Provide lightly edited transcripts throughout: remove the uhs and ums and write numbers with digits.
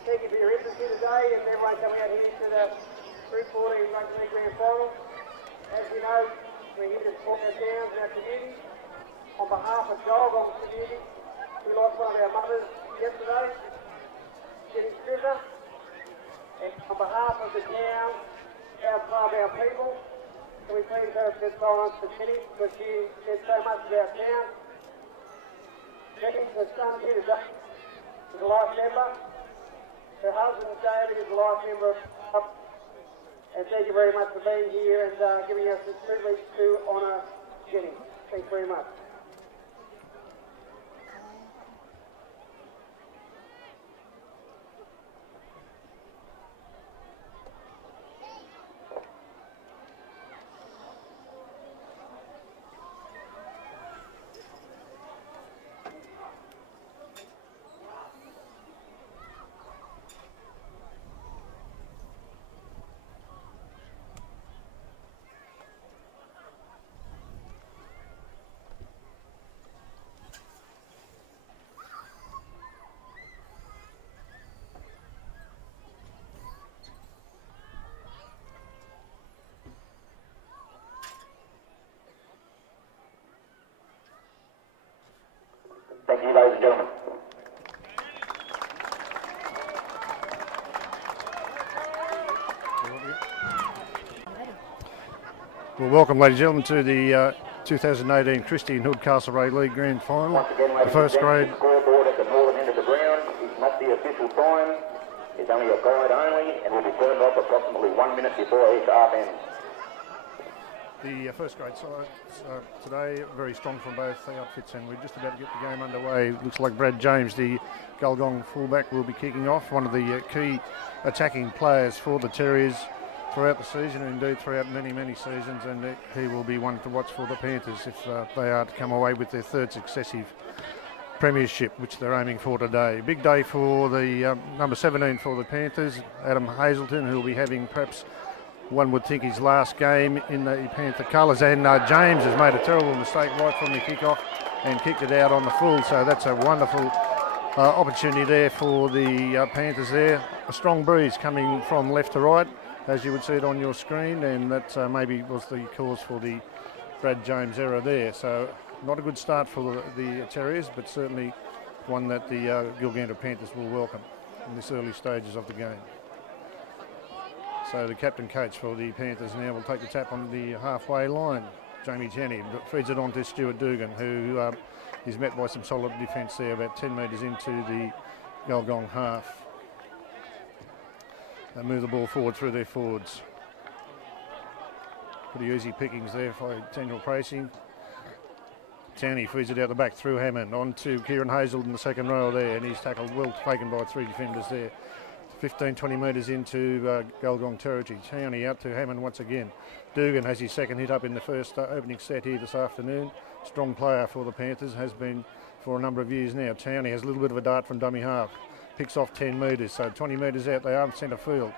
Thank you for your interest here today and everyone coming out here to the Group 14 Rugby League Grand Final. As you know, we're here to support our towns and our community. On behalf of Gulgong community, we lost one of our mothers yesterday, Jenny Strizza. And on behalf of the town, our club, our people, can we please have a silence for Jenny because she did so much for our town. Jenny, her son here today, is a life member. Her husband David is a life member of the club. And thank you very much for being here and giving us this privilege to honour Jenny. Thanks very much. Thank you, ladies and gentlemen. Well, welcome, ladies and gentlemen, to the 2018 Christie and Hood Castlereagh League Grand Final. Once again, The first grade. the scoreboard at the northern end of the ground is not the official time. It's only a guide only and will be turned off approximately 1 minute before each half ends. The first grade sides today very strong from both outfits, and we're just about to get the game underway. Looks like Brad James, the Gulgong fullback, will be kicking off. One of the key attacking players for the Terriers throughout the season, and indeed throughout many seasons, and he will be one to watch for the Panthers if they are to come away with their third successive premiership, which they're aiming for today. Big day for the number 17 for the Panthers, Adam Hazelton, who will be having perhaps one would think his last game in the Panther colours, and James has made a terrible mistake right from the kick-off and kicked it out on the full, so that's a wonderful opportunity there for the Panthers there. A strong breeze coming from left to right, as you would see it on your screen, and that maybe was the cause for the Brad James error there. So not a good start for the Terriers, but certainly one that the Gilgandra Panthers will welcome in this early stages of the game. So the captain coach for the Panthers now will take the tap on the halfway line. Jamie Janney feeds it on to Stuart Dugan, who is met by some solid defence there about 10 metres into the Gulgong half. They move the ball forward through their forwards. Pretty easy pickings there by Daniel Pracey. Townie feeds it out the back through Hammond on to Kieran Hazel in the second row there, and he's tackled well taken by three defenders there. 15-20 metres into Gulgong territory. Townie out to Hammond once again. Dugan has his second hit up in the first opening set here this afternoon. Strong player for the Panthers, has been for a number of years now. Townie has a little bit of a dart from dummy half. Picks off 10 metres, so 20 metres out they are in centre field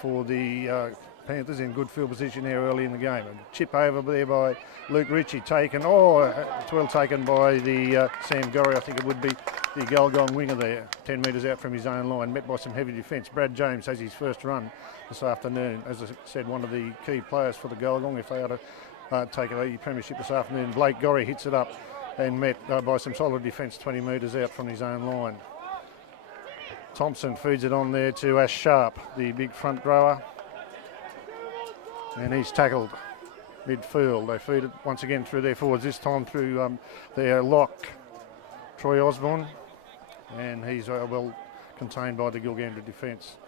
for the Panthers, in good field position here early in the game. A chip over there by Luke Ritchie, taken, it's well taken by the Sam Gorry, I think it would be, the Gulgong winger there, 10 metres out from his own line, met by some heavy defence. Brad James has his first run this afternoon. As I said, one of the key players for the Gulgong if they are to take a premiership this afternoon. Blake Gorry hits it up and met by some solid defence 20 metres out from his own line. Thompson feeds it on there to Ash Sharp, the big front rower, and he's tackled midfield. They feed it once again through their forwards, this time through their lock, Troy Osborne, and he's well contained by the Gilgandra defence.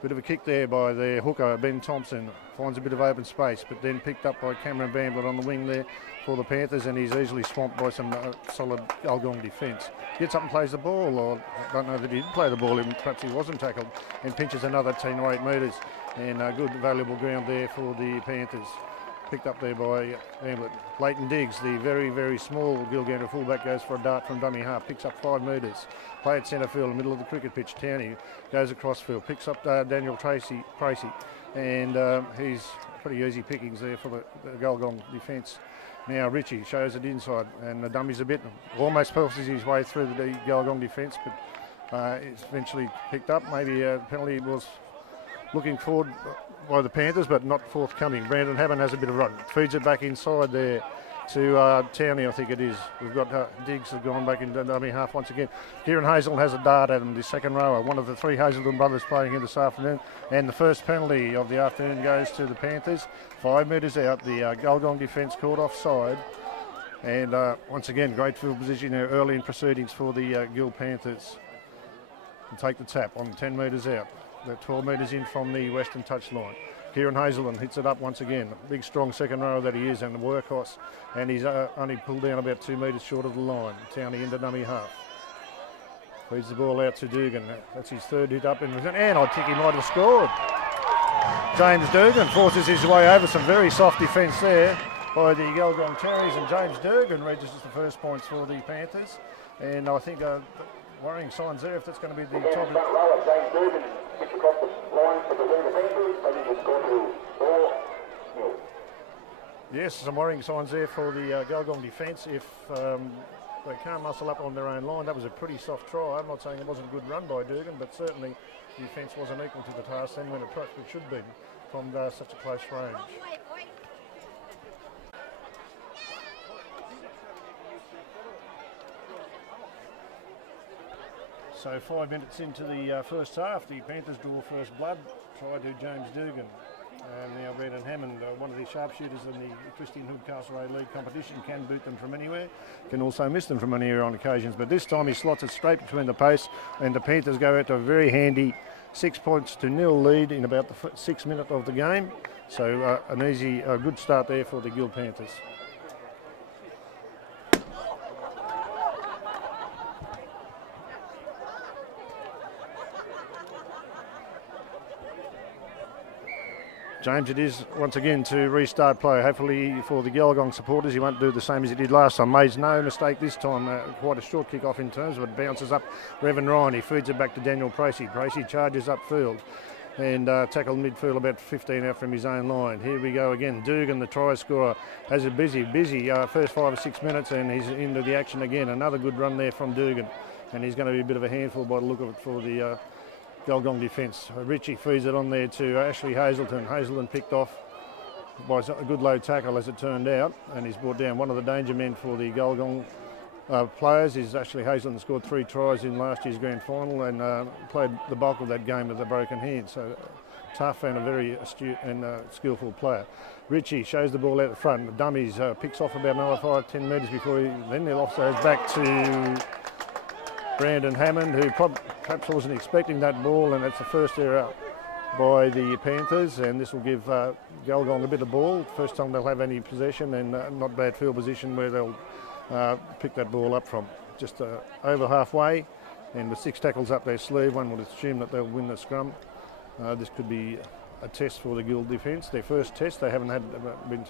Bit of a kick there by their hooker, Ben Thompson, finds a bit of open space, but then picked up by Cameron Bamblett on the wing there for the Panthers, and he's easily swamped by some solid Gulgong defence. Gets up and plays the ball, or I don't know that he did play the ball, perhaps he wasn't tackled, and pinches another 10 or 8 metres, and good valuable ground there for the Panthers. Picked up there by Bamblett. Leighton Diggs, the very small Gilgandra fullback, goes for a dart from dummy half, picks up 5 metres. Play at centre field, in the middle of the cricket pitch. Townie goes across field, picks up Daniel Pracey, and he's pretty easy pickings there for the Gulgong defence. Now Ritchie shows it inside, and the dummies a bit, almost forces his way through the Gulgong defence, but It's eventually picked up. Maybe a penalty was looking forward by the Panthers, but not forthcoming. Brandon Hammond has a bit of run. Feeds it back inside there to Towney, I think it is. We've got Diggs has gone back into dummy half once again. Kieran Hazelton has a dart at him, the second rower. One of the three Hazelton brothers playing here this afternoon. And the first penalty of the afternoon goes to the Panthers. 5 metres out, the Gulgong defence caught offside. And once again, great field position here early in proceedings for the Gil Panthers. And take the tap on 10 metres out. They're 12 metres in from the western touchline. Kieran Hazelton hits it up once again. Big, strong second rower that he is, and the workhorse. And he's only pulled down about 2 metres short of the line. Towney into dummy half. Feeds the ball out to Dugan. That's his third hit up, and I think he might have scored. James Dugan forces his way over. Some very soft defence there by the Gulgong Terriers, and James Dugan registers the first points for the Panthers. And I think worrying signs there if that's going to be the top. James Dugan gets across the line for the Panthers, but he just got to 4-0. Yes, some worrying signs there for the Gulgong defence if they can't muscle up on their own line. That was a pretty soft try. I'm not saying it wasn't a good run by Dugan, but certainly the defence wasn't equal to the task then when it perhaps it should be from such a close range. So 5 minutes into the first half, the Panthers draw first blood, try to James Dugan. And now Brandon Hammond, one of the sharpshooters in the Christian Hood Castlereagh League competition, can boot them from anywhere, can also miss them from anywhere on occasions. But this time he slots it straight between the posts, and the Panthers go out to a very handy 6-0 lead in about the 6th minute of the game. So an easy, good start there for the Gil Panthers. James, it is once again to restart play. Hopefully for the Gulgong supporters, he won't do the same as he did last time. Made no mistake this time. Quite a short kick off in terms of it. Bounces up Revan Ryan. He feeds it back to Daniel Pracey. Pracey charges upfield and tackled midfield about 15 out from his own line. Here we go again. Dugan, the try scorer, has a busy first 5 or 6 minutes, and he's into the action again. Another good run there from Dugan, and he's going to be a bit of a handful by the look of it for the Gulgong defence. Richie feeds it on there to Ashley Hazelton. Hazelton picked off by a good low tackle as it turned out, and he's brought down one of the danger men for the Gulgong players. Is Ashley Hazelton, scored 3 tries in last year's grand final and played the bulk of that game with a broken hand. So tough and a very astute and skillful player. Richie shows the ball out the front. The dummies picks off about another 5-10 metres before then the offside's back to Brandon Hammond, who perhaps wasn't expecting that ball, and it's the first error by the Panthers, and this will give Gulgong a bit of ball. First time they'll have any possession, and not bad field position where they'll pick that ball up from. Just over halfway, and with 6 tackles up their sleeve, one would assume that they'll win the scrum. This could be a test for the Gil defence. Their first test, they haven't been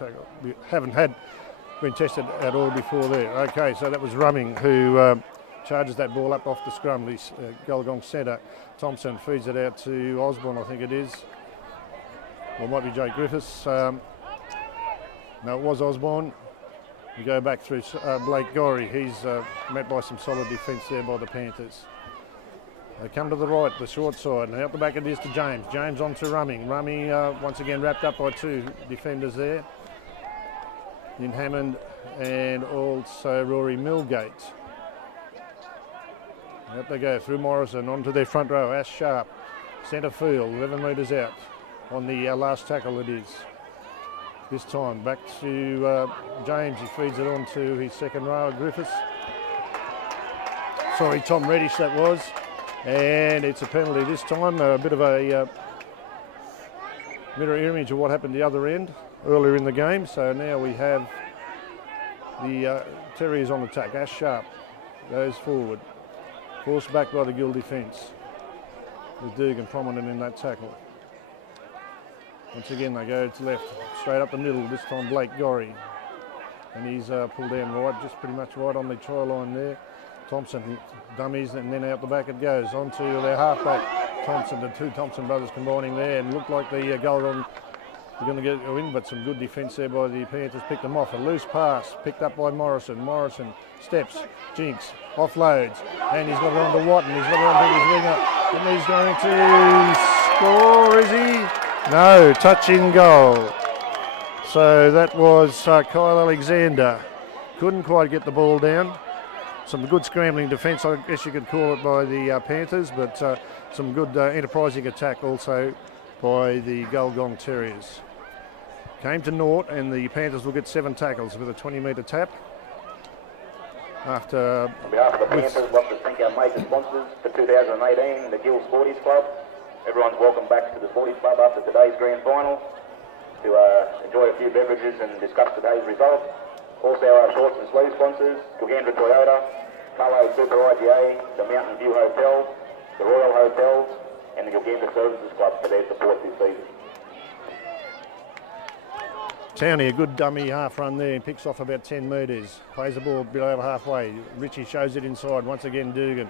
tested at all before there. Okay, so that was Rumming who charges that ball up off the scrum. The Gulgong centre, Thompson, feeds it out to Osborne, I think it is. Or it might be Jake Griffiths. No, it was Osborne. We go back through Blake Gorry. He's met by some solid defence there by the Panthers. They come to the right, the short side, and out the back it is to James. James on to Rumming. Rumming once again wrapped up by 2 defenders there, in Hammond and also Rory Millgate. Out they go through Morrison onto their front row. Ash Sharp, centre field, 11 metres out on the last tackle it is. This time back to James. He feeds it on to his second rower, Griffiths. Sorry, Tom Reddish that was. And it's a penalty this time. A bit of a mirror image of what happened the other end earlier in the game. So now we have the Terriers on attack. Ash Sharp goes forward. Forced back by the Gil defence, with Dugan prominent in that tackle. Once again they go to left, straight up the middle, this time Blake Gorry. And he's pulled down right, just pretty much right on the try line there. Thompson dummies, and then out the back it goes, onto their halfback Thompson, the 2 Thompson brothers combining there, and looked like the Gulgong They're going to get a win, but some good defence there by the Panthers. Picked them off. A loose pass picked up by Morrison. Morrison steps, jinks, offloads, and he's got it on to Watton. He's got it on to his winger, and he's going to score, is he? No, touch in goal. So that was Kyle Alexander. Couldn't quite get the ball down. Some good scrambling defence, I guess you could call it, by the Panthers, but some good enterprising attack also by the Gulgong Terriers. Came to naught, and the Panthers will get 7 tackles with a 20-metre tap. After on behalf of the Panthers, I'd like to thank our major sponsors for 2018, the Gill Sporties Club. Everyone's welcome back to the Sporties Club after today's grand final to enjoy a few beverages and discuss today's result. Also our shorts and sleeve sponsors, Gilgandra Toyota, Carlo Super IGA, the Mountain View Hotel, the Royal Hotels, and the Gilgandra Services Club for their support this season. Towney, a good dummy half run there, and picks off about 10 metres. Plays the ball below halfway. Richie shows it inside. Once again, Dugan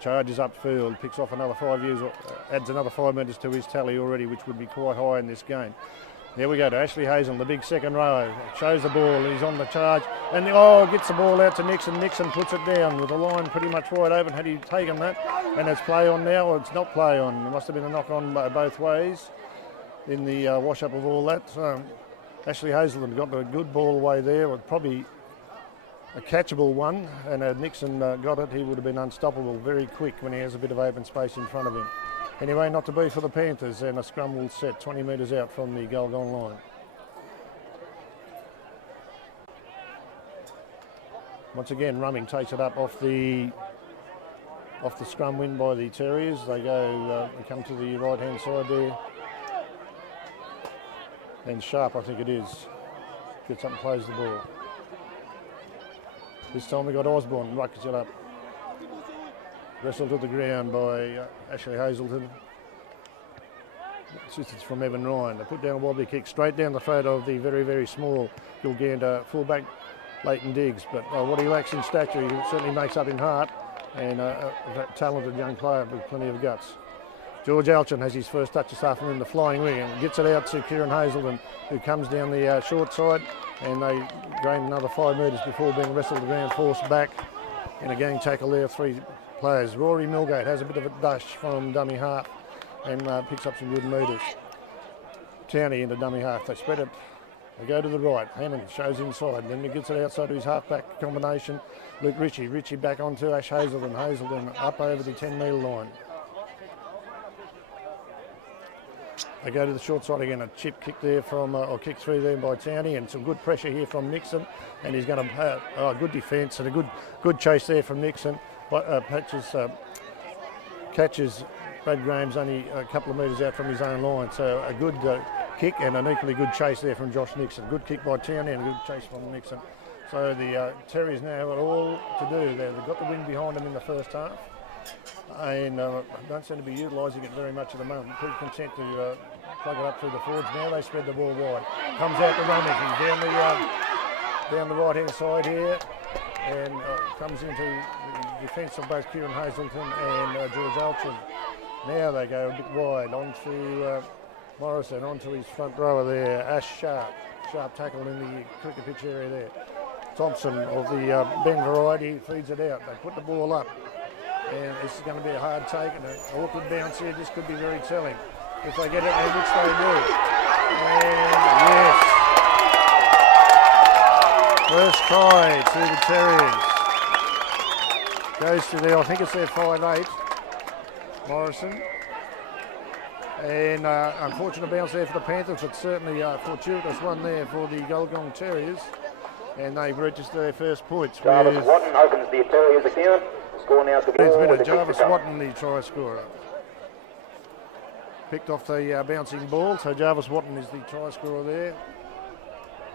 charges upfield, picks off another 5 years, adds another 5 metres to his tally already, which would be quite high in this game. There we go to Ashley Hazel, the big second row. Shows the ball, he's on the charge, and gets the ball out to Nixon. Nixon puts it down with the line pretty much wide open. Had he taken that, and it's play on now, or it's not play on. There must have been a knock on both ways in the wash up of all that. So Ashley Hazelton got a good ball away there, with probably a catchable one, and had Nixon got it, he would have been unstoppable very quick when he has a bit of open space in front of him. Anyway, not to be for the Panthers, and a scrum will set 20 metres out from the Gulgong line. Once again, Rumming takes it up off the scrum win by the Terriers. They go, they come to the right-hand side there. And Sharp, I think it is, gets up and plays the ball. This time we got Osborne, ruckets it up. Wrestled to the ground by Ashley Hazelton. Assistance from Evan Ryan. They put down a wobbly kick straight down the throat of the very, very small Gilgandra fullback, Leighton Diggs. But what he lacks in stature, he certainly makes up in heart, and a talented young player with plenty of guts. George Alchin has his first touch this afternoon, the flying wing, and gets it out to Kieran Hazelton, who comes down the short side, and they gain another 5 metres before being wrestled around, forced back, and a gang tackle there, 3 players. Rory Milgate has a bit of a dash from dummy half and picks up some good metres. Towney into dummy half. They spread it. They go to the right. Hammond shows inside. Then he gets it outside to his half-back combination. Luke Ritchie. Ritchie back onto Ash Hazelton. Hazelton up over the 10-metre line. They go to the short side again. A chip kick there from, or kick through there by Towney, and some good pressure here from Nixon. And he's going to have good defence and a good chase there from Nixon. Catches Brad Graham's only a couple of metres out from his own line, so a good kick and an equally good chase there from Josh Nixon. Good kick by Towney and a good chase from Nixon. So the Terriers now have it all to do. They've got the wind behind them in the first half, and don't seem to be utilising it very much at the moment. Pretty content to plug it up through the forwards. Now they spread the ball wide. Comes out to Rumming down the right-hand side here, and comes into the defence of both Kieran Hazelton and George Alchin. Now they go a bit wide onto Morrison, onto his front rower there. Ash Sharp. Sharp tackle in the cricket pitch area there. Thompson of the Ben variety feeds it out. They put the ball up, and this is going to be a hard take and an awkward bounce here. This could be very telling if they get it, and which they do. And yes, first try to the Terriers. Goes to their, I think it's their 5'8", Morrison. And unfortunate bounce there for the Panthers, but certainly a fortuitous one there for the Gulgong Terriers. And they've registered their first points. Jarvis Watton opens the Terriers account. Score now to It's been a Jarvis Watton, the try scorer. Picked off the bouncing ball, so Jarvis Watton is the try scorer there.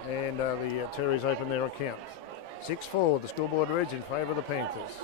And the Terriers open their account. 6-4, the scoreboard reads in favour of the Panthers.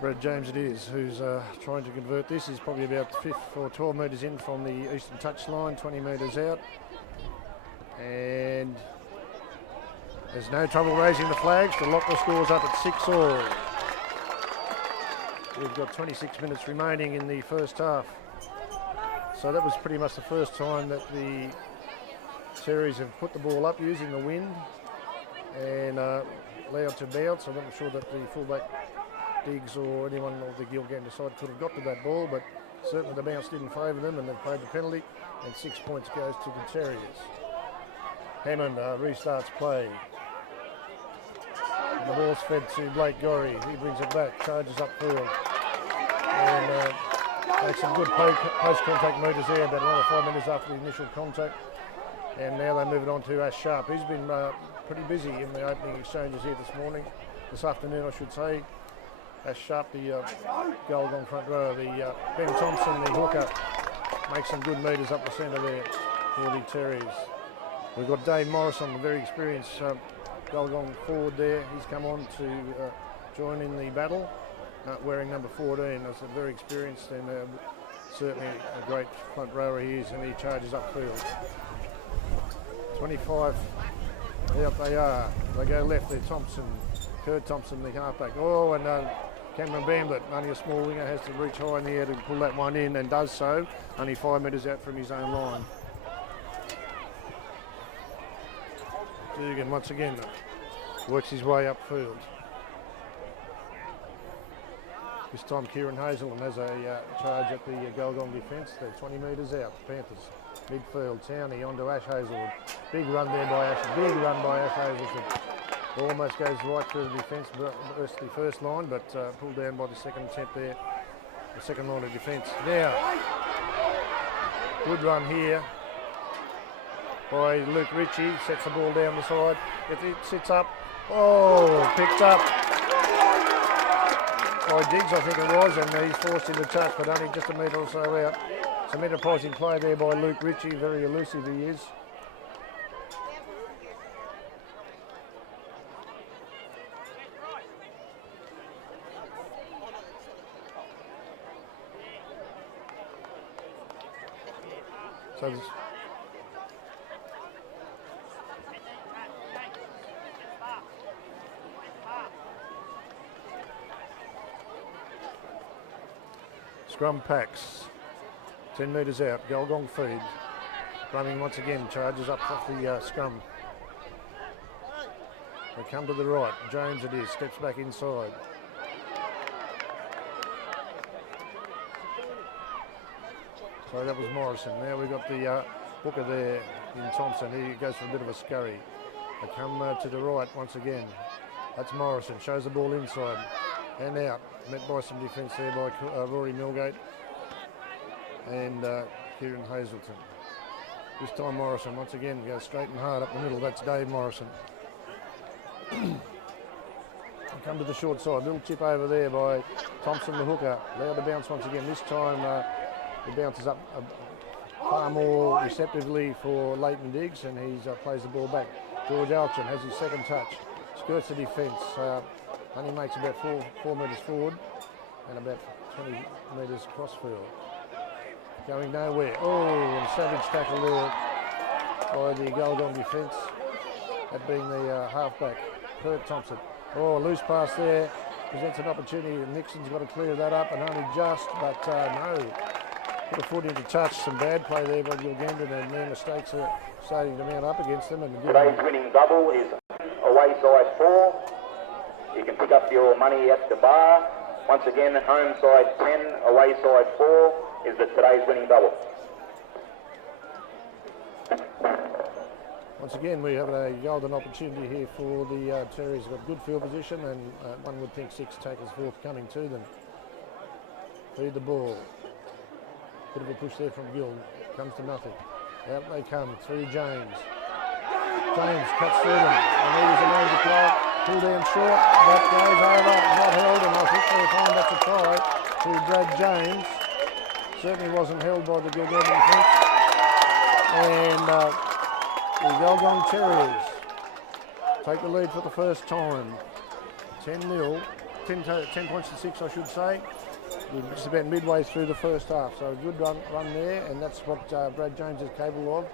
Brad James it is, who's trying to convert this. He's probably about 12 metres in from the eastern touchline, 20 metres out. And there's no trouble raising the flags. The Lockwood scores up at 6-all. We've got 26 minutes remaining in the first half. So that was pretty much the first time that the Terriers have put the ball up using the wind and allowed to bounce. I'm not sure that the fullback Diggs or anyone of the Gilgandra side could have got to that ball, but certainly the bounce didn't favour them and they've paid the penalty, and 6 points goes to the Terriers. Hammond restarts play. The ball's fed to Blake Gorry. He brings it back, charges upfield, and makes some good post-contact meters there, about another 5 minutes after the initial contact. And now they move it on to Ash Sharp. He's been pretty busy in the opening exchanges here this afternoon, I should say. Ash Sharp, the Gulgong front row, the Ben Thompson, the hooker, makes some good meters up the centre there for the Terriers. We've got Dave Morrison, the very experienced Gulgong forward there. He's come on to join in the battle, wearing number 14. That's a very experienced and certainly a great front rower he is, and he charges upfield. 25 out they are. They go left there, Thompson, Kurt Thompson, the halfback. Oh, and Cameron Bamblett, only a small winger, has to reach high in the air to pull that one in, and does so, only 5 metres out from his own line. Dugan once again works his way upfield. This time Kieran Hazelton has a charge at the Gulgong defence. They're 20 metres out, Panthers. Midfield, Towney onto Ash Hazelwood. Big run there by Ash Hazelwood. Almost goes right through the defence versus the first line, but pulled down by the second attempt there, the second line of defence. Now, good run here by Luke Ritchie, sets the ball down the side. If it sits up, picked up by Diggs, I think it was, and he's forced into touch, but only just a metre or so out. Some enterprising play there by Luke Ritchie, very elusive he is. So scrum packs, 10 metres out, Gulgong feed. Running once again, charges up off the scrum. They come to the right, Jones it is, steps back inside. So that was Morrison. Now we've got the hooker there in Thompson. He goes for a bit of a scurry. They come to the right once again. That's Morrison, shows the ball inside and out. Met by some defence there by Rory Milgate and Kieran Hazelton. This time Morrison once again goes straight and hard up the middle. That's Dave Morrison. Come to the short side. Little chip over there by Thompson, the hooker. Allowed to bounce once again. This time it bounces up far more receptively for Leighton Diggs, and he plays the ball back. George Alchin has his second touch. Skirts the defence. Only makes about 4 metres forward and about 20 metres crossfield. Going nowhere. And savage tackle there by the Gulgong defence. That being the halfback, Kurt Thompson. Loose pass there. Presents an opportunity, and Nixon's got to clear that up, and only just, but no. Put a foot into touch. Some bad play there by Gilgandra, and their mistakes are starting to mount up against them. And today's winning double is away side 4. You can pick up your money at the bar. Once again, home side 10, away side 4 is today's winning double. Once again, we have a golden opportunity here for the Terriers. Got good field position, and one would think 6 tackles forthcoming to them. Feed the ball. Bit of a push there from Gill. Comes to nothing. Out they come through James. James cuts through them. And there is a man to play. Pull down short. That goes over. Not held, and I think they'll find that's a try to Brad James. Certainly wasn't held by the Gilgandra defence. And the Gulgong Terriers take the lead for the first time. 10-0 10 points to 6, I should say. We're just about midway through the first half, so a good run there, and that's what Brad James is capable of.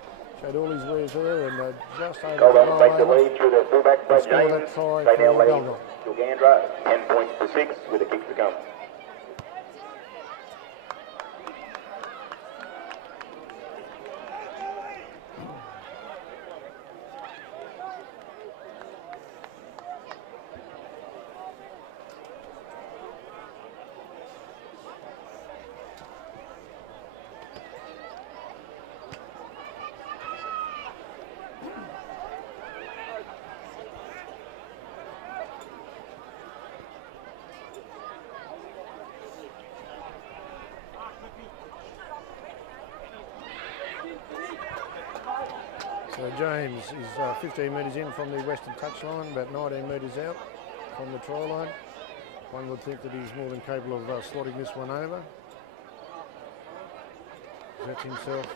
Showed all his wares there, and just over Gulgong take the lead through the fullback, Brad James. They now lead Gilgandra 10 points to 6 with a kick to come. So James is 15 metres in from the western touchline, about 19 metres out from the try line. One would think that he's more than capable of slotting this one over. Sets himself.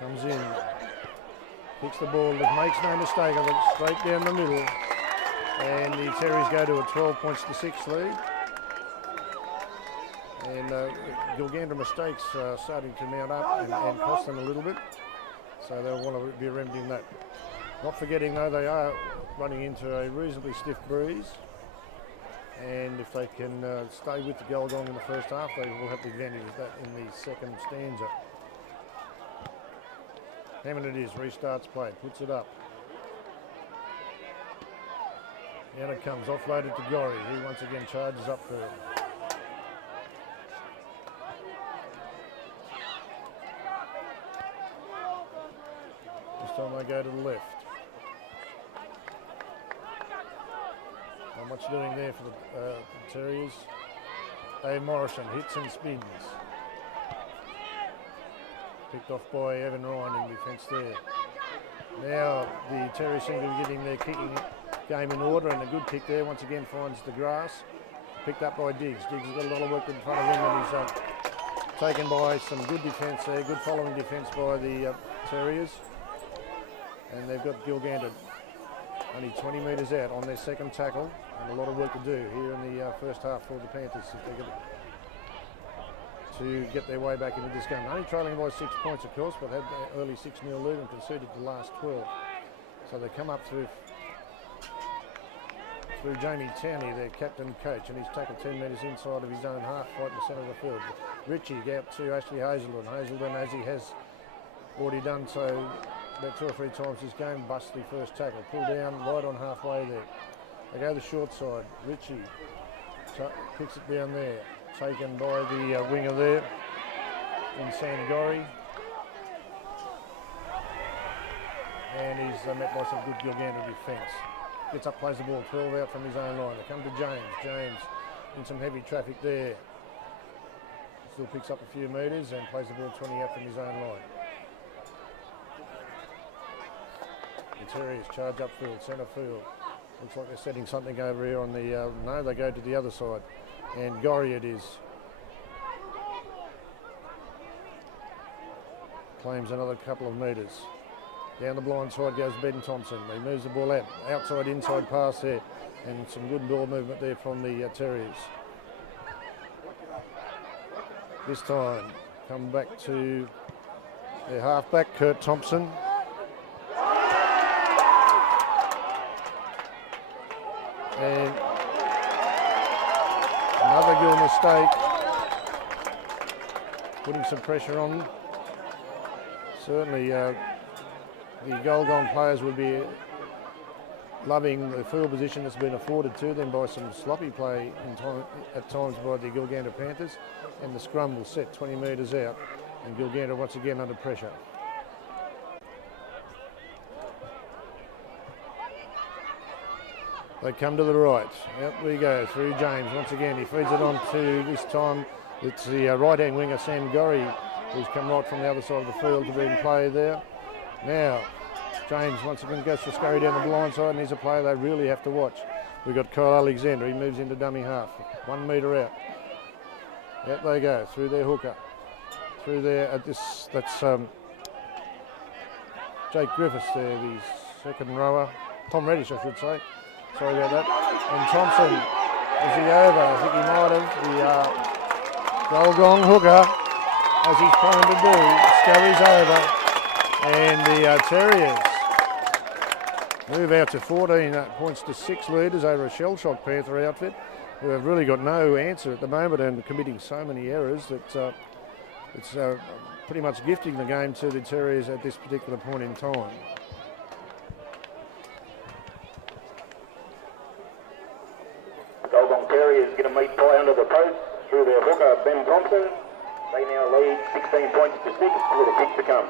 Comes in, kicks the ball, makes no mistake of it, straight down the middle. And the Terriers go to a 12 points to 6 lead. And Gilgandra mistakes starting to mount up and cost them a little bit. So they'll want to be remedying that. Not forgetting though, they are running into a reasonably stiff breeze. And if they can stay with the Gulgong in the first half, they will have the advantage of that in the second stanza. Hammond it is, restarts play, puts it up. Down it comes, offloaded to Gorry. He once again charges up for it. This time they go to the left. Not much doing there for the Terriers. Dave Morrison hits and spins. Picked off by Evan Ryan in defence there. Now the Terriers seem to be getting their kicking game in order, and a good kick there once again finds the grass. Picked up by Diggs. Diggs has got a lot of work in front of him, and he's taken by some good defence there, good following defence by the Terriers. And they've got Gilgandra only 20 metres out on their second tackle, and a lot of work to do here in the first half for the Panthers if they get to get their way back into this game. Only trailing by 6 points, of course, but had the early 6-0 lead and conceded the last 12. So they come up through Jamie Towney, their captain coach, and he's tackled 10 metres inside of his own half, right in the centre of the field. Richie out to Ashley Hazelden. Hazelden, as he has already done so about 2 or 3 times this game, busts the first tackle. Pull down right on halfway there. They go the short side. Richie picks it down there. Taken by the winger there in Sam Gorry. And he's met by some good Gilgandra defence. Gets up, plays the ball, 12 out from his own line. They come to James. James in some heavy traffic there. Still picks up a few metres and plays the ball 20 out from his own line. The Terriers charge upfield, centre field. Looks like they're setting something over here on the... no, they go to the other side. And Gorry it is. Claims another couple of metres. Down the blind side goes Ben Thompson. He moves the ball out. Outside, inside pass there. And some good ball movement there from the Terriers. This time, come back to their halfback, Kurt Thompson. And another Gill mistake. Putting some pressure on them. Certainly, the Gulgong players would be loving the field position that's been afforded to them by some sloppy play at times by the Gilgandra Panthers, and the scrum will set 20 metres out, and Gilgandra once again under pressure. They come to the right. Out we go through James once again. He feeds it on to, this time it's the right-hand winger Sam Gorry, who's come right from the other side of the field to be in play there. Now, James once again goes to scurry down the blind side, and he's a player they really have to watch. We've got Kyle Alexander. He moves into dummy half, 1 metre out. Out they go, through their hooker. through there at this. That's Jake Griffiths there, the second rower. Tom Reddish, I should say. Sorry about that. And Thompson, is he over? I think he might have. The Gulgong hooker, as he's trying to do, scurries over. And the Terriers move out to 14 points to 6 leaders over a shell-shock Panther outfit, who have really got no answer at the moment and committing so many errors that it's pretty much gifting the game to the Terriers at this particular point in time. Gulgong Terriers get a meet by under the post through their hooker Ben Thompson. They now lead 16 points to 6 with a kick to come.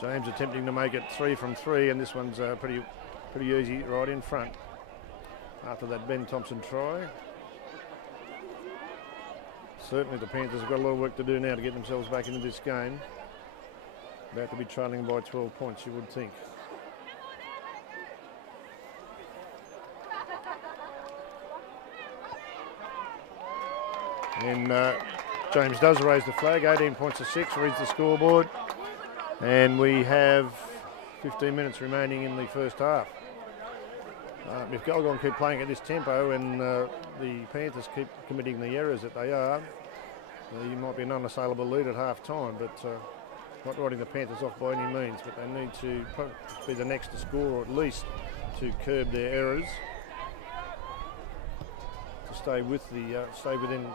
James attempting to make it 3 from 3, and this one's pretty easy right in front after that Ben Thompson try. Certainly the Panthers have got a lot of work to do now to get themselves back into this game. About to be trailing by 12 points, you would think. And James does raise the flag, 18 points to 6, reads the scoreboard. And we have 15 minutes remaining in the first half. If Gulgong keep playing at this tempo and the Panthers keep committing the errors that they are, you might be an unassailable lead at half time, but not writing the Panthers off by any means, but they need to be the next to score, or at least to curb their errors to stay within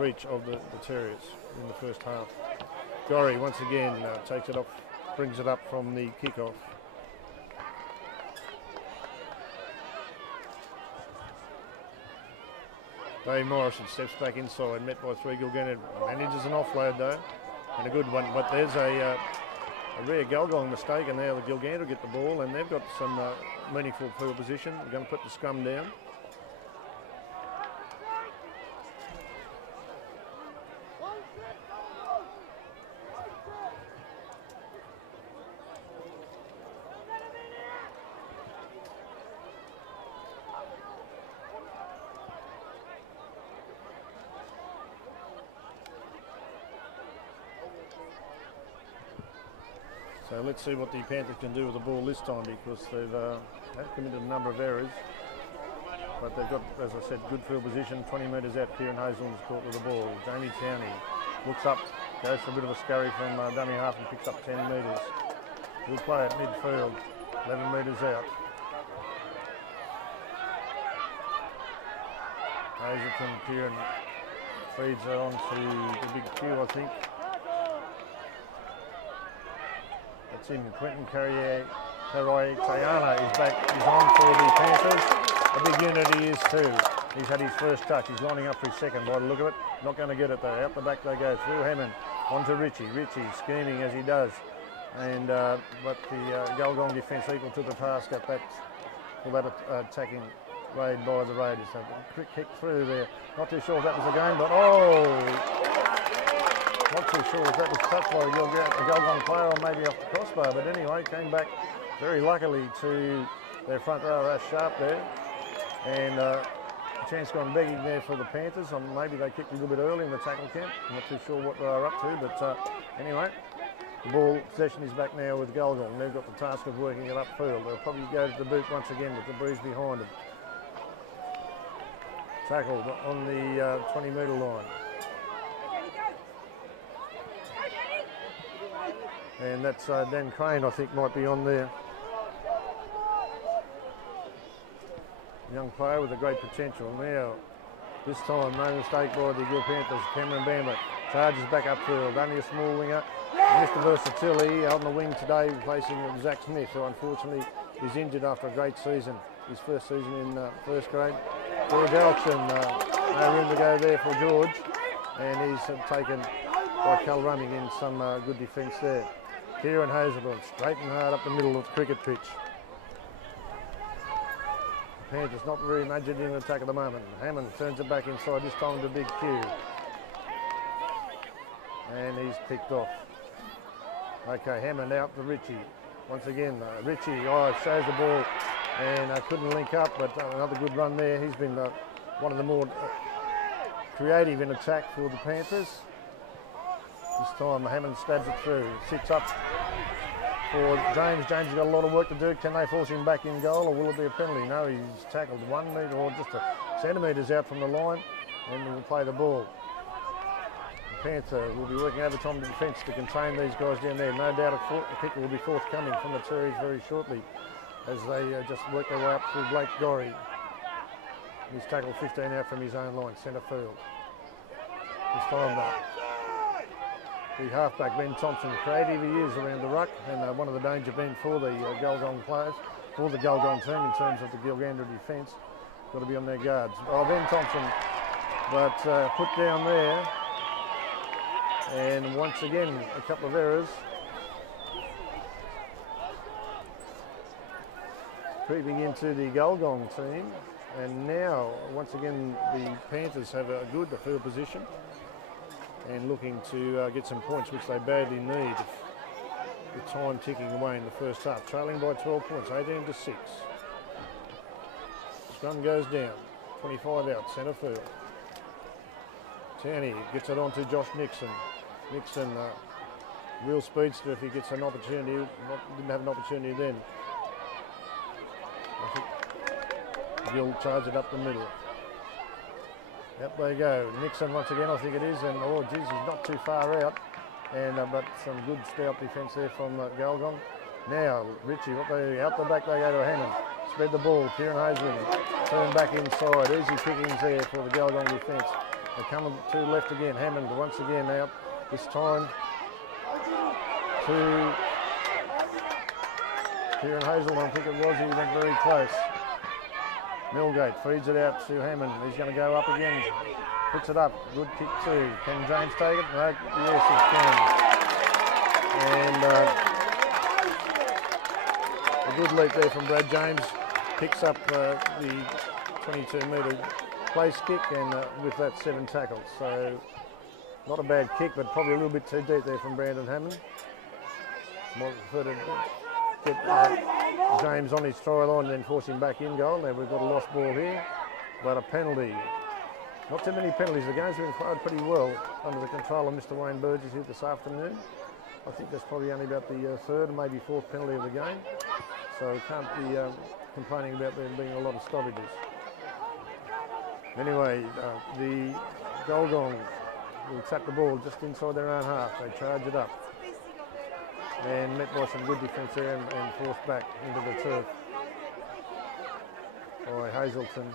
reach of the Terriers in the first half. Gorry once again takes it off, brings it up from the kickoff. Dave Morrison steps back inside, met by 3 Gilgandra. Manages an offload though, and a good one. But there's a rare Gulgong mistake, and now the Gilgandra get the ball, and they've got some meaningful field position. They're going to put the scrum down. So let's see what the Panthers can do with the ball this time, because they've committed a number of errors. But they've got, as I said, good field position. 20 metres out, Kieran Hazelton's caught with the ball. Jamie Towney looks up, goes for a bit of a scurry from dummy half and picks up 10 metres. He'll play at midfield, 11 metres out. Hazelton, Kieran feeds her on to the big Q, I think. That's in. Quentin Terrier Tayana is back, is on for the Panthers. A big unit he is too. He's had his first touch. He's lining up for his second by the look of it. Not going to get it though. Out the back they go through Hammond onto Richie. Richie scheming as he does. And but the Gulgong defence equal to the task at that for that attacking raid by the Raiders. So a quick kick through there. Not too sure if that was the game, but not too sure if that was touched by a Gulgong player or maybe off the crossbar. But anyway, came back very luckily to their front row, Ash Sharp there. And a chance gone begging there for the Panthers. Maybe they kicked a little bit early in the tackle camp. I'm not too sure what they were up to, but anyway, the ball possession is back now with Gulgong. They've got the task of working it upfield. They'll probably go to the boot once again with the breeze behind them. Tackled on the 20-metre line. And that's Dan Crane, I think, might be on there. Young player with a great potential. Now, this time, no mistake by the Gil Panthers. Cameron Bamber charges back upfield. Only a small winger. Mr. Versatility on the wing today, facing Zach Smith, who unfortunately is injured after a great season. His first season in first grade. George Elkson, no room to go there for George. And he's taken by Cal Rumming in some good defence there. Kieran Hazelton, straight and hard up the middle of the cricket pitch. Panthers not very imaginative in attack at the moment. Hammond turns it back inside, this time to Big Q. And he's picked off. Okay, Hammond out to Ritchie. Once again, Ritchie shows the ball and couldn't link up, but another good run there. He's been one of the more creative in attack for the Panthers. This time Hammond stabs it through, sits up for James. James has got a lot of work to do. Can they force him back in goal, or will it be a penalty? No, he's tackled 1 metre or just a centimetres out from the line, and will play the ball. The Panther will be working overtime defence to contain these guys down there. No doubt a kick will be forthcoming from the Terriers very shortly as they just work their way up through Blake Gorry. He's tackled 15 out from his own line, centre field. This time the halfback Ben Thompson, creative he is around the ruck, and one of the danger men for the Gulgong players, for the Gulgong team in terms of the Gilgandra defence. Got to be on their guards. Ben Thompson, but put down there, and once again a couple of errors. Creeping into the Gulgong team, and now once again the Panthers have a good field position and looking to get some points, which they badly need. The time ticking away in the first half, trailing by 12 points, 18 to 6. Scrum goes down, 25 out, centre field. Towney gets it on to Josh Nixon. Nixon, real speedster if he gets an opportunity. Didn't have an opportunity then. I think Gill charge it up the middle. Up they go. Nixon once again, I think it is, and oh geez, he's not too far out. And but some good stay-up defence there from Gulgong. Now Ritchie, out the back they go to Hammond. Spread the ball. Kieran Hazelin turn back inside. Easy pickings there for the Gulgong defence. They're coming to left again. Hammond once again out. This time to Kieran Hazelin, I think it was. He went very close. Millgate feeds it out to Hammond. He's going to go up again. Puts it up. Good kick too. Can James take it? No. Yes, he can. And a good leap there from Brad James. Picks up the 22-metre place kick, and with that 7 tackles. So not a bad kick, but probably a little bit too deep there from Brandon Hammond. Might prefer to get James on his try line and then force him back in goal. Now we've got a lost ball here, but a penalty. Not too many penalties. The game's been played pretty well under the control of Mr. Wayne Burgess here this afternoon. I think that's probably only about the third, maybe fourth penalty of the game. So we can't be complaining about there being a lot of stoppages. Anyway, the Gulgong will tap the ball just inside their own half. They charge it up. And met by some good defence there and forced back into the turf by Hazelton.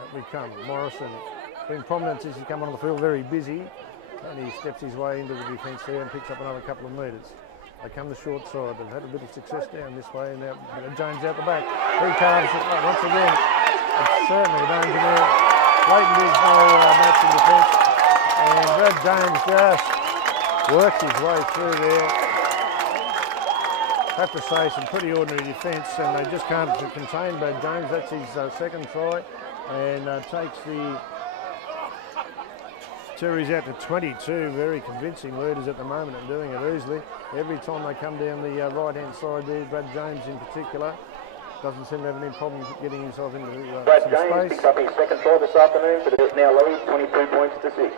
Up we come. Morrison, been prominent since he's come on the field, very busy, and he steps his way into the defence there and picks up another couple of metres. They come the short side. They've had a bit of success down this way, and now James out the back. He carves it once again. It's certainly a danger there. Leighton is no match in defence, and Brad James just works his way through there. Have to say, some pretty ordinary defence, and they just can't contain Brad James. That's his second try, and takes the Terriers out to 22, very convincing leaders at the moment and doing it easily. Every time they come down the right-hand side there, Brad James in particular doesn't seem to have any problem getting himself into Brad some James space. picks up his second try this afternoon, so it now leads 22 points to 6.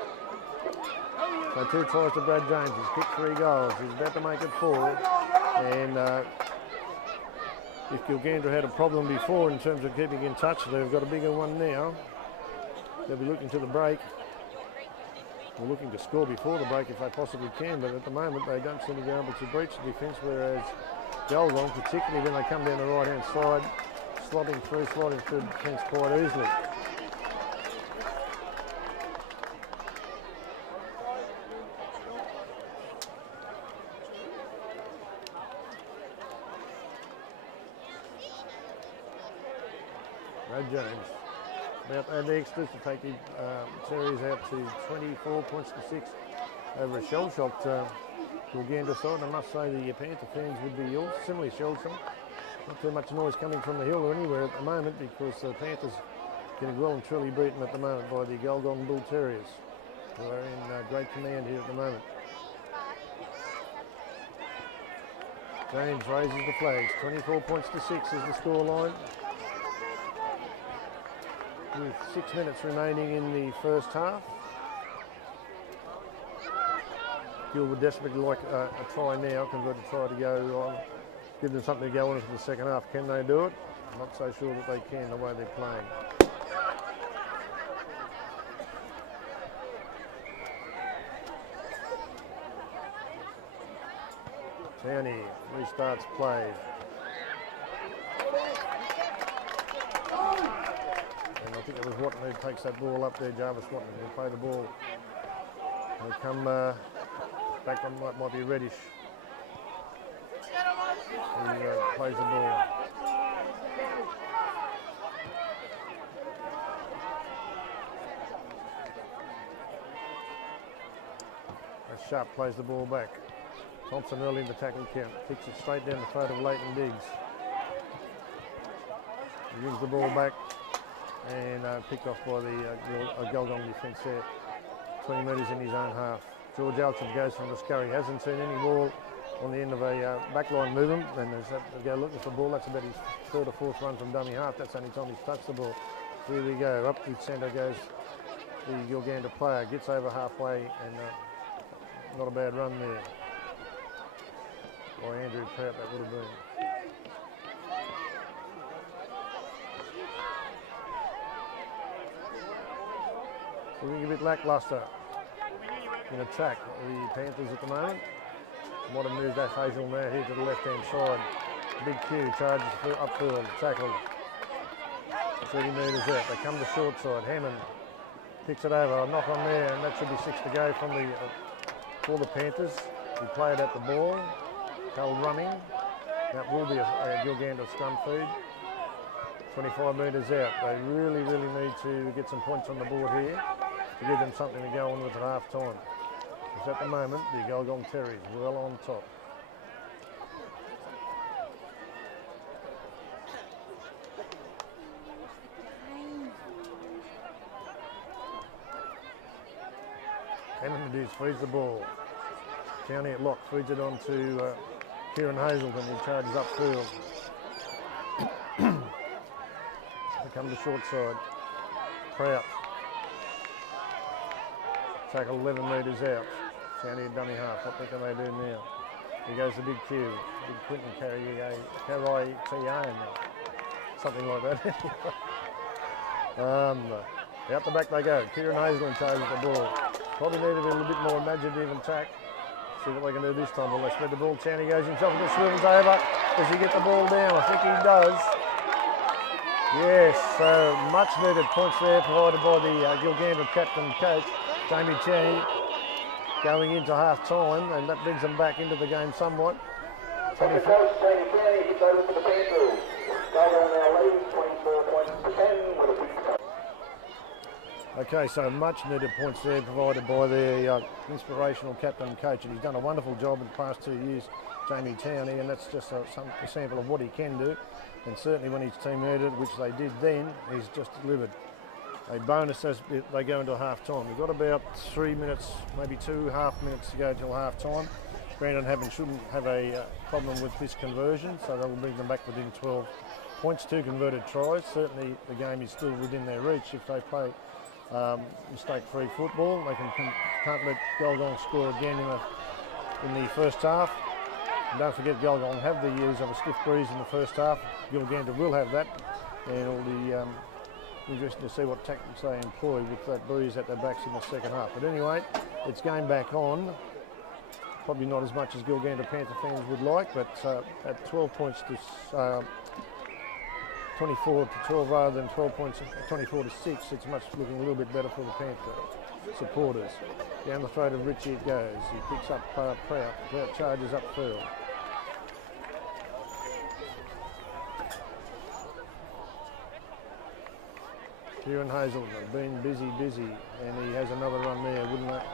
So 2 tries to Brad James. He's kicked 3 goals. He's about to make it 4. And if Gilgandra had a problem before in terms of keeping in touch, they've got a bigger one now. They'll be looking to the break. They're looking to score before the break if they possibly can, but at the moment they don't seem to be able to breach the defence, whereas Gulgong, particularly when they come down the right-hand side, sliding through the defence quite easily. Brad James About and the extras to take the Terriers out to 24 points to 6 over a shell-shocked Gilgandra side. I must say the Panther fans would be all similarly shell-shocked. Not too much noise coming from the hill or anywhere at the moment because the Panthers getting well and truly beaten at the moment by the Gulgong Bull Terriers, who are in great command here at the moment. James raises the flags. 24 points to 6 is the scoreline. With 6 minutes remaining in the first half. Gil would desperately like a try now, convert a try to go on, give them something to go on for the second half. Can they do it? I'm not so sure that they can the way they're playing. Downey restarts play. And I think it was Watton who takes that ball up there, Jarvis Watton, who play the ball. They come back on what might be Reddish. He plays the ball. Sharp plays the ball back. Thompson early in the tackle count, kicks it straight down the throat of Leighton Diggs. He gives the ball back and picked off by the Gulgong defence there. 20 metres in his own half. George Alchum goes from the scurry, hasn't seen any ball on the end of a backline movement, and as they go looking for the ball, that's about his third or fourth run from dummy half. That's the only time he's touched the ball. Here we go, up the centre goes the Gilgandra player, gets over halfway, and not a bad run there. By Andrew Prout, that would have been. Looking a bit lacklustre in attack, the Panthers at the moment. Might have moved that Hazel now here to the left-hand side. Big Q charges upfield, tackle. 30 metres out. They come to short side. Hammond picks it over. A knock on there, and that should be 6 to go from for the Panthers. He played at the ball. Held running. That will be a Gilgandra scrum feed. 25 metres out. They really need to get some points on the board here to give them something to go on with at half time. Because at the moment, the Gulgong Terriers well on top. Hammond feeds the ball. Downey at lock, feeds it on to Kieran Hazelton, who charges upfield. They come to short side. Prout. Tackle 11 metres out. Downey at dummy half. What can they do now? Here goes the big Q. Big Quinton Carrier, something like that. Out the back they go. Kieran Hazelton charges the ball. Probably needed a little bit more imaginative attack. See what they can do this time. But they spread the ball. Chaney goes himself and just swivels over. Does he get the ball down? I think he does. Yes, so much needed points there provided by the Gilgandra captain coach, Jamie Chaney, going into half time, and that brings them back into the game somewhat. Coach Jamie Chaney hits over to the Panthers. Gulgong now leads 24 points to 10 with a big. Okay, so much needed points there provided by their inspirational captain and coach, and he's done a wonderful job in the past 2 years, Jamie Chaney, and that's just a sample of what he can do. And certainly when his team needed it, which they did then, he's just delivered. A bonus as they go into half time. We've got about 3 minutes, maybe 2.5 minutes to go till half time. Brandon shouldn't have a problem with this conversion, so that will bring them back within 12 points, 2 converted tries. Certainly the game is still within their reach if they play mistake-free football. They can't let Gulgong score again in the first half. And don't forget, Gulgong have the use of a stiff breeze in the first half. Gilgandra will have that, and it'll be interesting to see what tactics they employ with that breeze at their backs in the second half. But anyway, it's game back on. Probably not as much as Gilgandra Panther fans would like, but at 12 points to 24 to 12 rather than 12 points, 24 to 6, it's looking a little bit better for the Panther supporters. Down the throat of Richie it goes. He picks up Prout. Prout charges upfield. Kieran Hazelton has been busy, and he has another run there. Wouldn't that?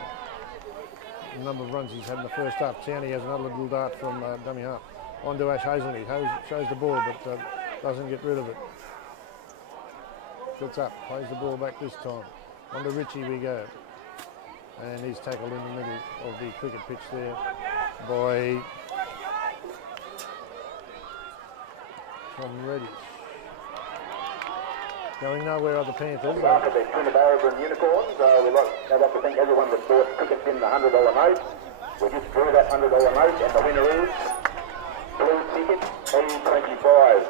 The number of runs he's had in the first half. Towney has another little dart from dummy half. On to Ash Hazelton. He shows the ball, but doesn't get rid of it. Gets up, plays the ball back this time. On to Richie we go. And he's tackled in the middle of the cricket pitch there by Tom Reddish. Going nowhere are the Panthers. After the Castlereagh and Unicorns, I'd like to thank everyone that bought tickets in the $100 note. We just drew that $100 note, and the winner is blue ticket E25.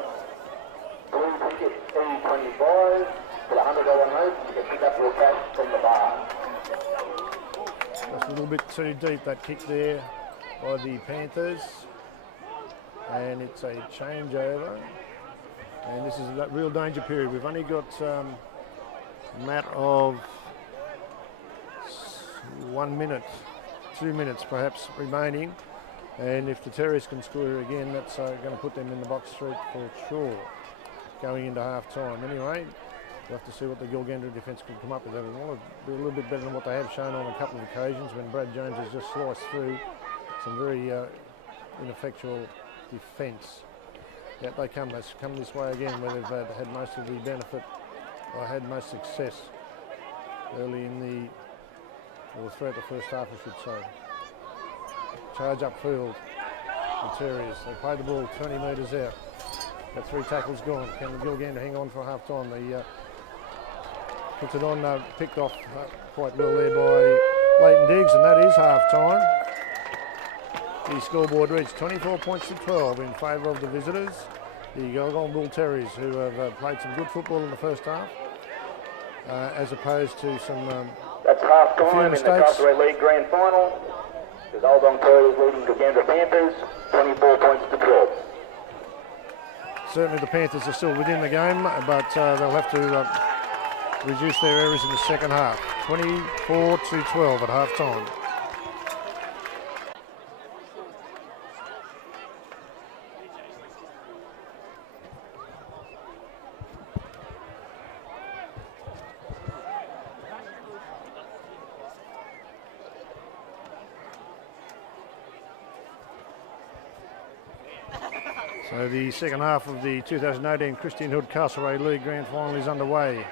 Blue ticket E25 for the $100 note. You can pick up your cash from the bar. Just a little bit too deep, that kick there by the Panthers. And it's a changeover. And this is a real danger period. We've only got a matter of 1 minute, 2 minutes perhaps remaining. And if the Terriers can score again, that's going to put them in the box street for sure, going into half time. Anyway, we'll have to see what the Gilgandra defence can come up with. They want to be a little bit better than what they have shown on a couple of occasions when Brad Jones has just sliced through some very ineffectual defence. Yet they come this way again, where they've had most of the benefit, or had most success early in or throughout the first half, I should say. Charge upfield, the Terriers. They play the ball 20 metres out. Got 3 tackles gone. Can the Gilgandra hang on for half time? They puts it on, picked off quite well there by Leighton Diggs, and that is half time. The scoreboard reads 24 points to 12 in favour of the visitors, the Gulgong Bull Terriers, who have played some good football in the first half, as opposed to some That's half time in the Castlereagh League Grand Final. The Gulgong Terriers leading Gilgandra Panthers 24 points to 12. Certainly the Panthers are still within the game, but they'll have to reduce their errors in the second half. 24 to 12 at half time. So the second half of the 2018 Christian Hood Castlereagh League Grand Final is underway.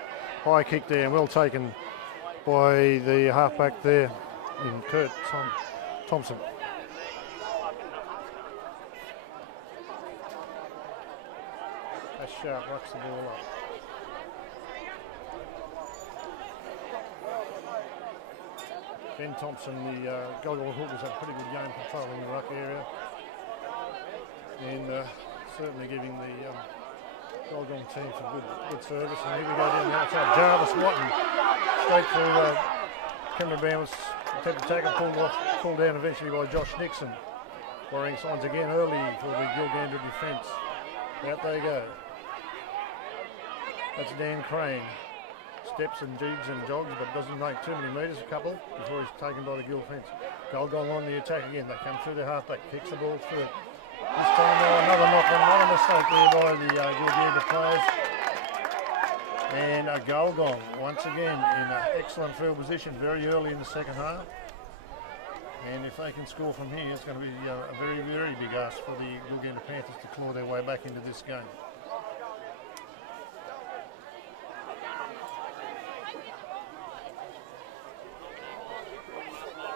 High kick there, and well taken by the halfback there in Kurt Thompson. That's sharp, rocks the ball up. Ben Thompson, the Gulgong Hookers, had a pretty good game controlling the ruck area, and certainly giving the Gulgong team some good service. And here we go down the outside. Jarvis Watton straight through Cameron Bounce, attempted tackle, pulled down eventually by Josh Nixon. Worrying signs again early for the Gilgandra defence. Out they go. That's Dan Crane. Steps and jigs and jogs, but doesn't make too many metres, a couple, before he's taken by the Gil fence. Gulgong on the attack again. They come through the halfback, kicks the ball through. This time another knock on, not a mistake there by the Gilgandra players. And Gulgong once again in an excellent field position very early in the second half. And if they can score from here, it's going to be a very, very big ask for the Gilgandra Panthers to claw their way back into this game.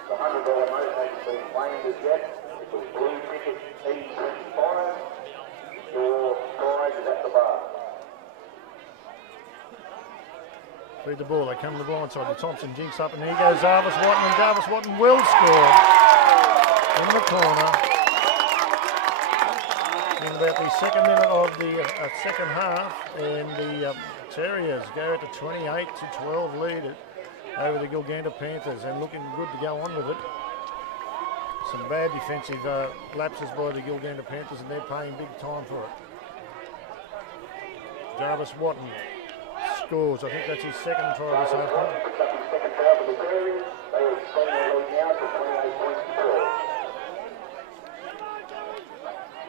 The $100 note hasn't been claimed as yet. It was blue ticket E25. Your prize is at the bar. Feed the ball, they come to the blind side. The Thompson jinks up, and here goes Jarvis Watton, and Jarvis Watton will score in the corner in about the second minute of the second half, and the Terriers go to 28 to 12 lead over the Gilgandra Panthers, and looking good to go on with it. Some bad defensive lapses by the Gilgandra Panthers, and they're paying big time for it. Jarvis Watton scores. I think that's his second try this afternoon. Second try for the Terriers. They are extending their lead now to 28 points to 12.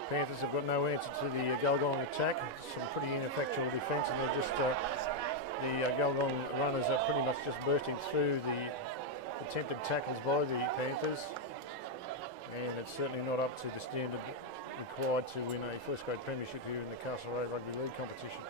Panthers have got no answer to the Gulgong attack. Some pretty ineffectual defence, and they're just the Gulgong runners are pretty much just bursting through the attempted tackles by the Panthers, and it's certainly not up to the standard required to win a first grade premiership here in the Castlereagh Rugby League competition.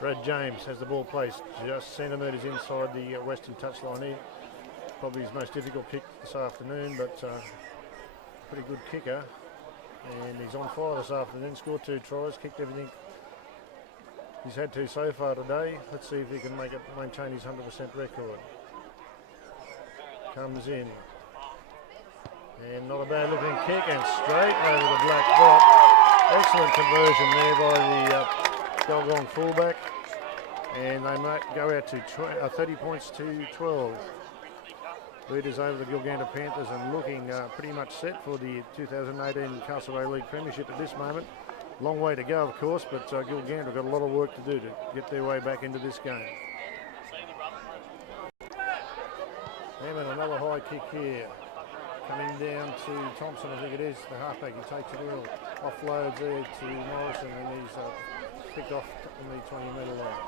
Brad James has the ball placed just centimetres inside the western touchline here. Probably his most difficult kick this afternoon, but pretty good kicker. And he's on fire this afternoon, scored 2 tries, kicked everything he's had to so far today. Let's see if he can maintain his 100% record. Comes in. And not a bad looking kick, and straight over the black dot. Excellent conversion there by the Gulgong fullback, and they might go out to 30 points to 12. Leaders over the Gilgandra Panthers and looking pretty much set for the 2018 Castlereagh League Premiership at this moment. Long way to go, of course, but Gilgandra got a lot of work to do to get their way back into this game. Hammond, another high kick here. Coming down to Thompson, I think it is, the halfback. He takes it well, offloads there to Morrison, and he's picked off in the 20-metre line.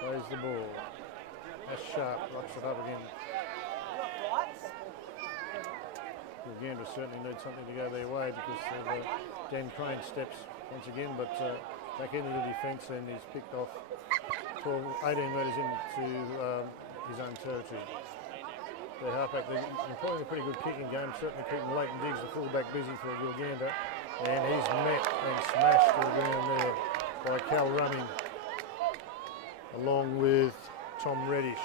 Plays the ball. That's sharp, locks it up again. Gilgandra certainly needs something to go their way because Dan Crane steps once again, but back into the defence, and he's picked off 18 metres into his own territory. The halfback, they're playing a pretty good kicking game, certainly keeping Leighton Diggs, the fullback, busy for Gilgandra, and he's met and smashed to the ground there by Cal Rumming, along with Tom Reddish.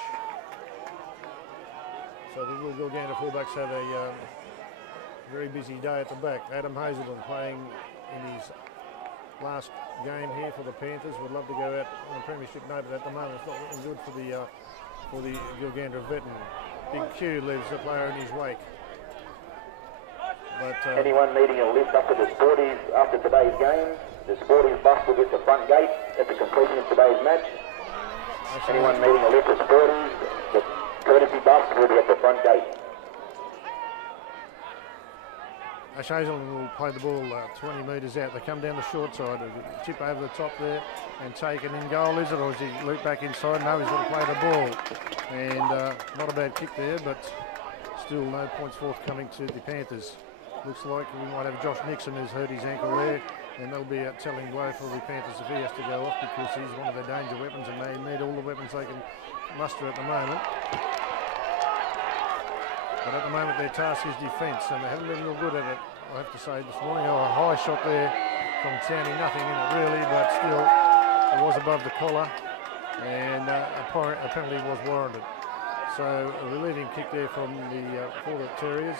So the Gilgandra fullbacks have a very busy day at the back. Adam Hazelden playing in his last game here for the Panthers. Would love to go out on a premiership note, but at the moment it's not looking good for the Gilgandra veteran. Big Q leaves the player in his wake. But anyone needing a lift up to the Sporties after today's game, the Sporties bus will be at the front gate at the completion of today's match. Anyone needing a lift to Sporties, the courtesy bus will be at the front gate. Ash Hazelden will play the ball 20 metres out. They come down the short side, chip over the top there and take it in goal, is it? Or is he loop back inside? No, he's got to play the ball. And not a bad kick there, but still no points forthcoming to the Panthers. Looks like we might have Josh Nixon who's hurt his ankle there, and that'll be a telling blow for the Panthers if he has to go off, because he's one of their danger weapons and they need all the weapons they can muster at the moment. But at the moment their task is defence, and they haven't been real good at it, I have to say, this morning. Oh, a high shot there from Townie, nothing in it really, but still it was above the collar, and a penalty was warranted. So a relieving kick there from for the Terriers.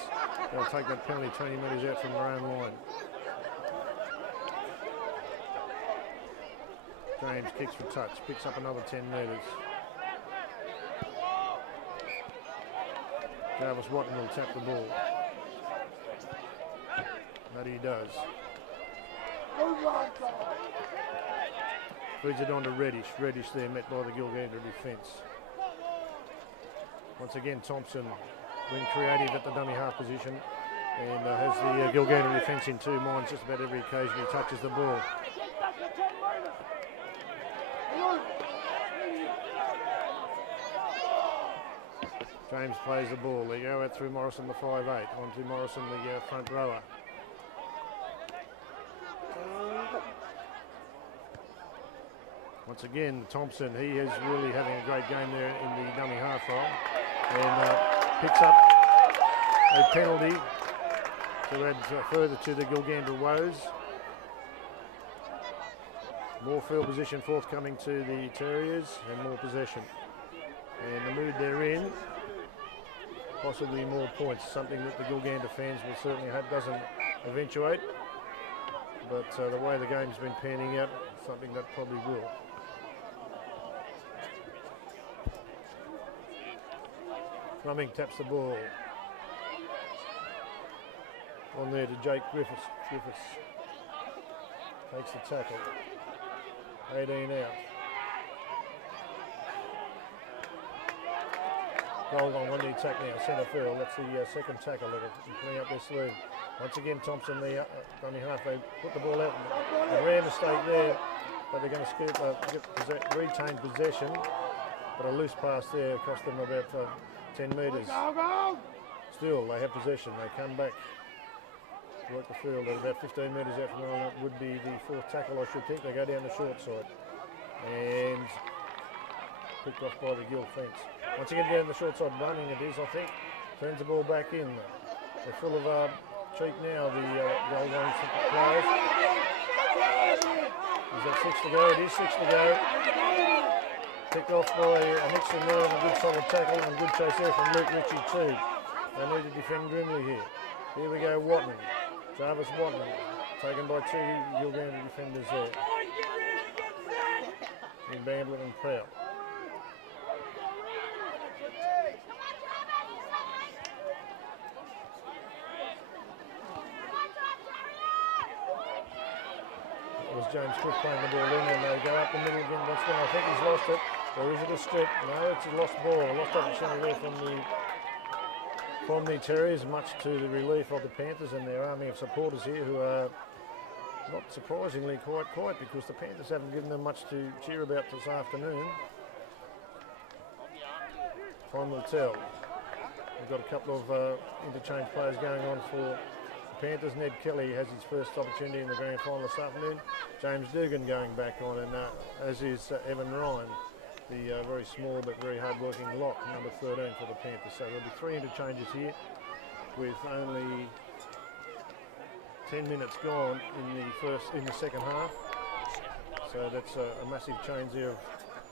They'll take that penalty 20 metres out from their own line. James kicks for touch, picks up another 10 metres. Jarvis Watton will tap the ball. That he does. Feeds it on to Reddish. Reddish there met by the Gilgandra defence. Once again, Thompson being creative at the dummy half position and has the Gilgandra defence in two minds just about every occasion he touches the ball. James plays the ball. They go out through Morrison, the 5'8", onto Morrison, the front rower. Once again, Thompson, he is really having a great game there in the dummy half role, and picks up a penalty to add further to the Gilgandra woes. More field position forthcoming to the Terriers and more possession. And the mood they're in, possibly more points, something that the Gilgandra fans will certainly hope doesn't eventuate. But the way the game's been panning out, something that probably will. Fleming taps the ball. On there to Jake Griffiths. Griffiths takes the tackle. 18 out. Gulgong on the attack now, centre field. That's the second tackle that will bring up their sleeve. Once again, Thompson, the dummy half, they put the ball out. A rare mistake there, but they're going to retain possession. But a loose pass there cost them about 10 metres. Still, they have possession. They come back, work the field at about 15 metres out from the line. That would be the fourth tackle, I should think. They go down the short side. And picked off by the Gill fence. Once again down the short side, running it is, I think. Turns the ball back in. They're full of cheek now, the Gulgong players. Is that 6 to go? It is 6 to go. Picked off by Nixon there and a good solid tackle and a good chase there from Luke Ritchie too. They need to defend grimly here. Here we go, Watney. Jarvis Watney, taken by two Gilgandra defenders there. In Bamblett and Prout. It was James Cook playing the ball in and they go up the middle again. That's when I think he's lost it. Or is it a strip? No, it's a lost ball. A lost opportunity there from the Terriers, much to the relief of the Panthers and their army of supporters here who are not surprisingly quite quiet because the Panthers haven't given them much to cheer about this afternoon. Time will tell. We've got a couple of interchange players going on for the Panthers. Ned Kelly has his first opportunity in the grand final this afternoon. James Dugan going back on, and as is Evan Ryan, the very small but very hard-working lock, number 13 for the Panthers. So there'll be 3 interchanges here with only 10 minutes gone in the second half. So that's a massive change there of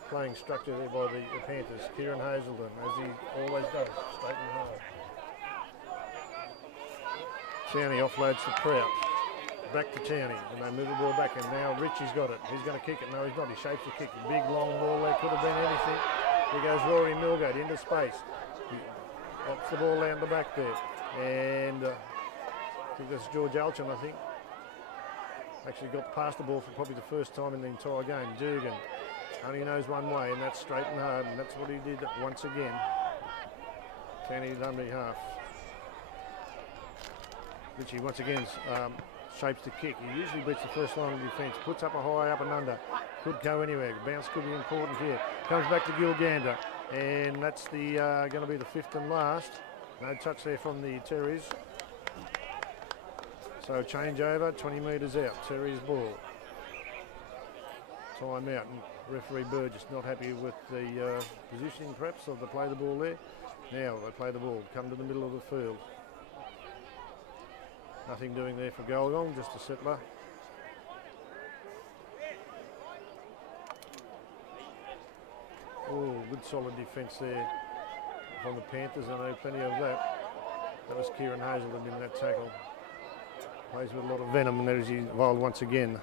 playing structure there by the Panthers. Kieran Hazelden, as he always does, straight and hard. Towney offloads to Prout. Back to Towney, and they move the ball back, and now Ritchie's got it. He's going to kick it. No, he's not. He shapes the kick. The big, long ball there. Could have been anything. Here goes Rory Milgate into space. He pops the ball down the back there. And I think that's George Alchin, I think. Actually got past the ball for probably the first time in the entire game. Dugan only knows one way, and that's straight and hard, and that's what he did once again. Towney dummy half. Ritchie once again shapes the kick. He usually beats the first line of defence, puts up a high up and under. Could go anywhere. Bounce could be important here. Comes back to Gilgandra, and that's the going to be the 5th and last. No touch there from the Terriers. So change over, 20 metres out. Terriers ball. Time out, and referee Burgess not happy with the positioning perhaps of the play the ball there. Now they play the ball, come to the middle of the field. Nothing doing there for Gulgong, just a settler. Oh, good solid defence there from the Panthers. I know plenty of that. That was Kieran Hazelden in that tackle. Plays with a lot of venom, and there is involved once again.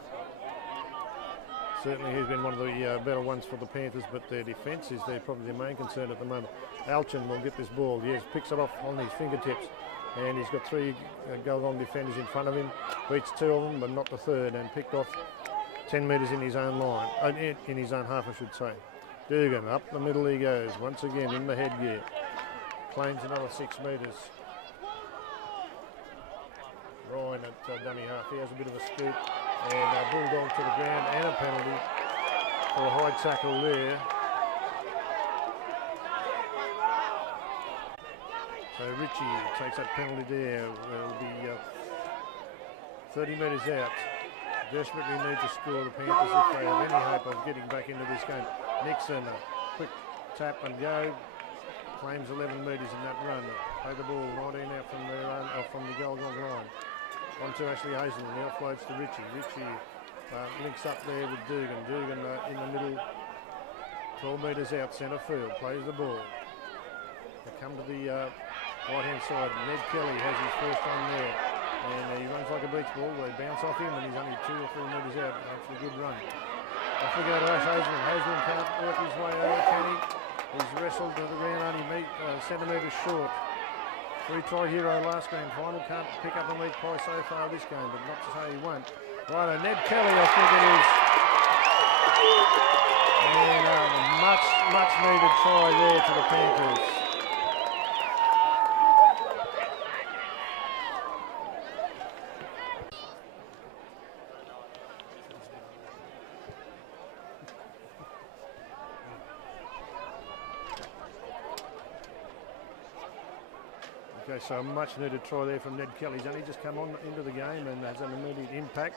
Certainly he's been one of the better ones for the Panthers, but their defence is probably their main concern at the moment. Alchin will get this ball. Yes, picks it off on his fingertips. And he's got 3 Gulgong defenders in front of him. Beats 2 of them, but not the third, and picked off 10 metres in his own line. In his own half, I should say. Dugan, up the middle he goes, once again in the headgear. Claims another 6 metres. Ryan at dummy half, he has a bit of a scoop. And bulldog to the ground, and a penalty for a high tackle there. So Ritchie takes that penalty there. It'll be 30 metres out. Desperately need to score the Panthers if they have any hope of getting back into this game. Nixon, a quick tap and go. Claims 11 metres in that run. Play the ball 19 out from the Gulgong line. On to Ashley Hazelden. He offloads to Ritchie. Ritchie links up there with Dugan. Dugan in the middle. 12 metres out centre field. Plays the ball. They come to the right-hand side. Ned Kelly has his first one there. And he runs like a beach ball. They bounce off him, and he's only 2 or 3 metres out after a good run. Off we go to Ash Hazelden. Hazelden can't work his way over, can he? He's wrestled to the ground, only centimetres short. 3-try hero last grand final. Can't pick up a meat pie so far this game, but not to say he won't. Righto, Ned Kelly, I think it is. And much needed try there to the Panthers. Okay, so a much needed try there from Ned Kelly. He's only just come on into the game and has an immediate impact.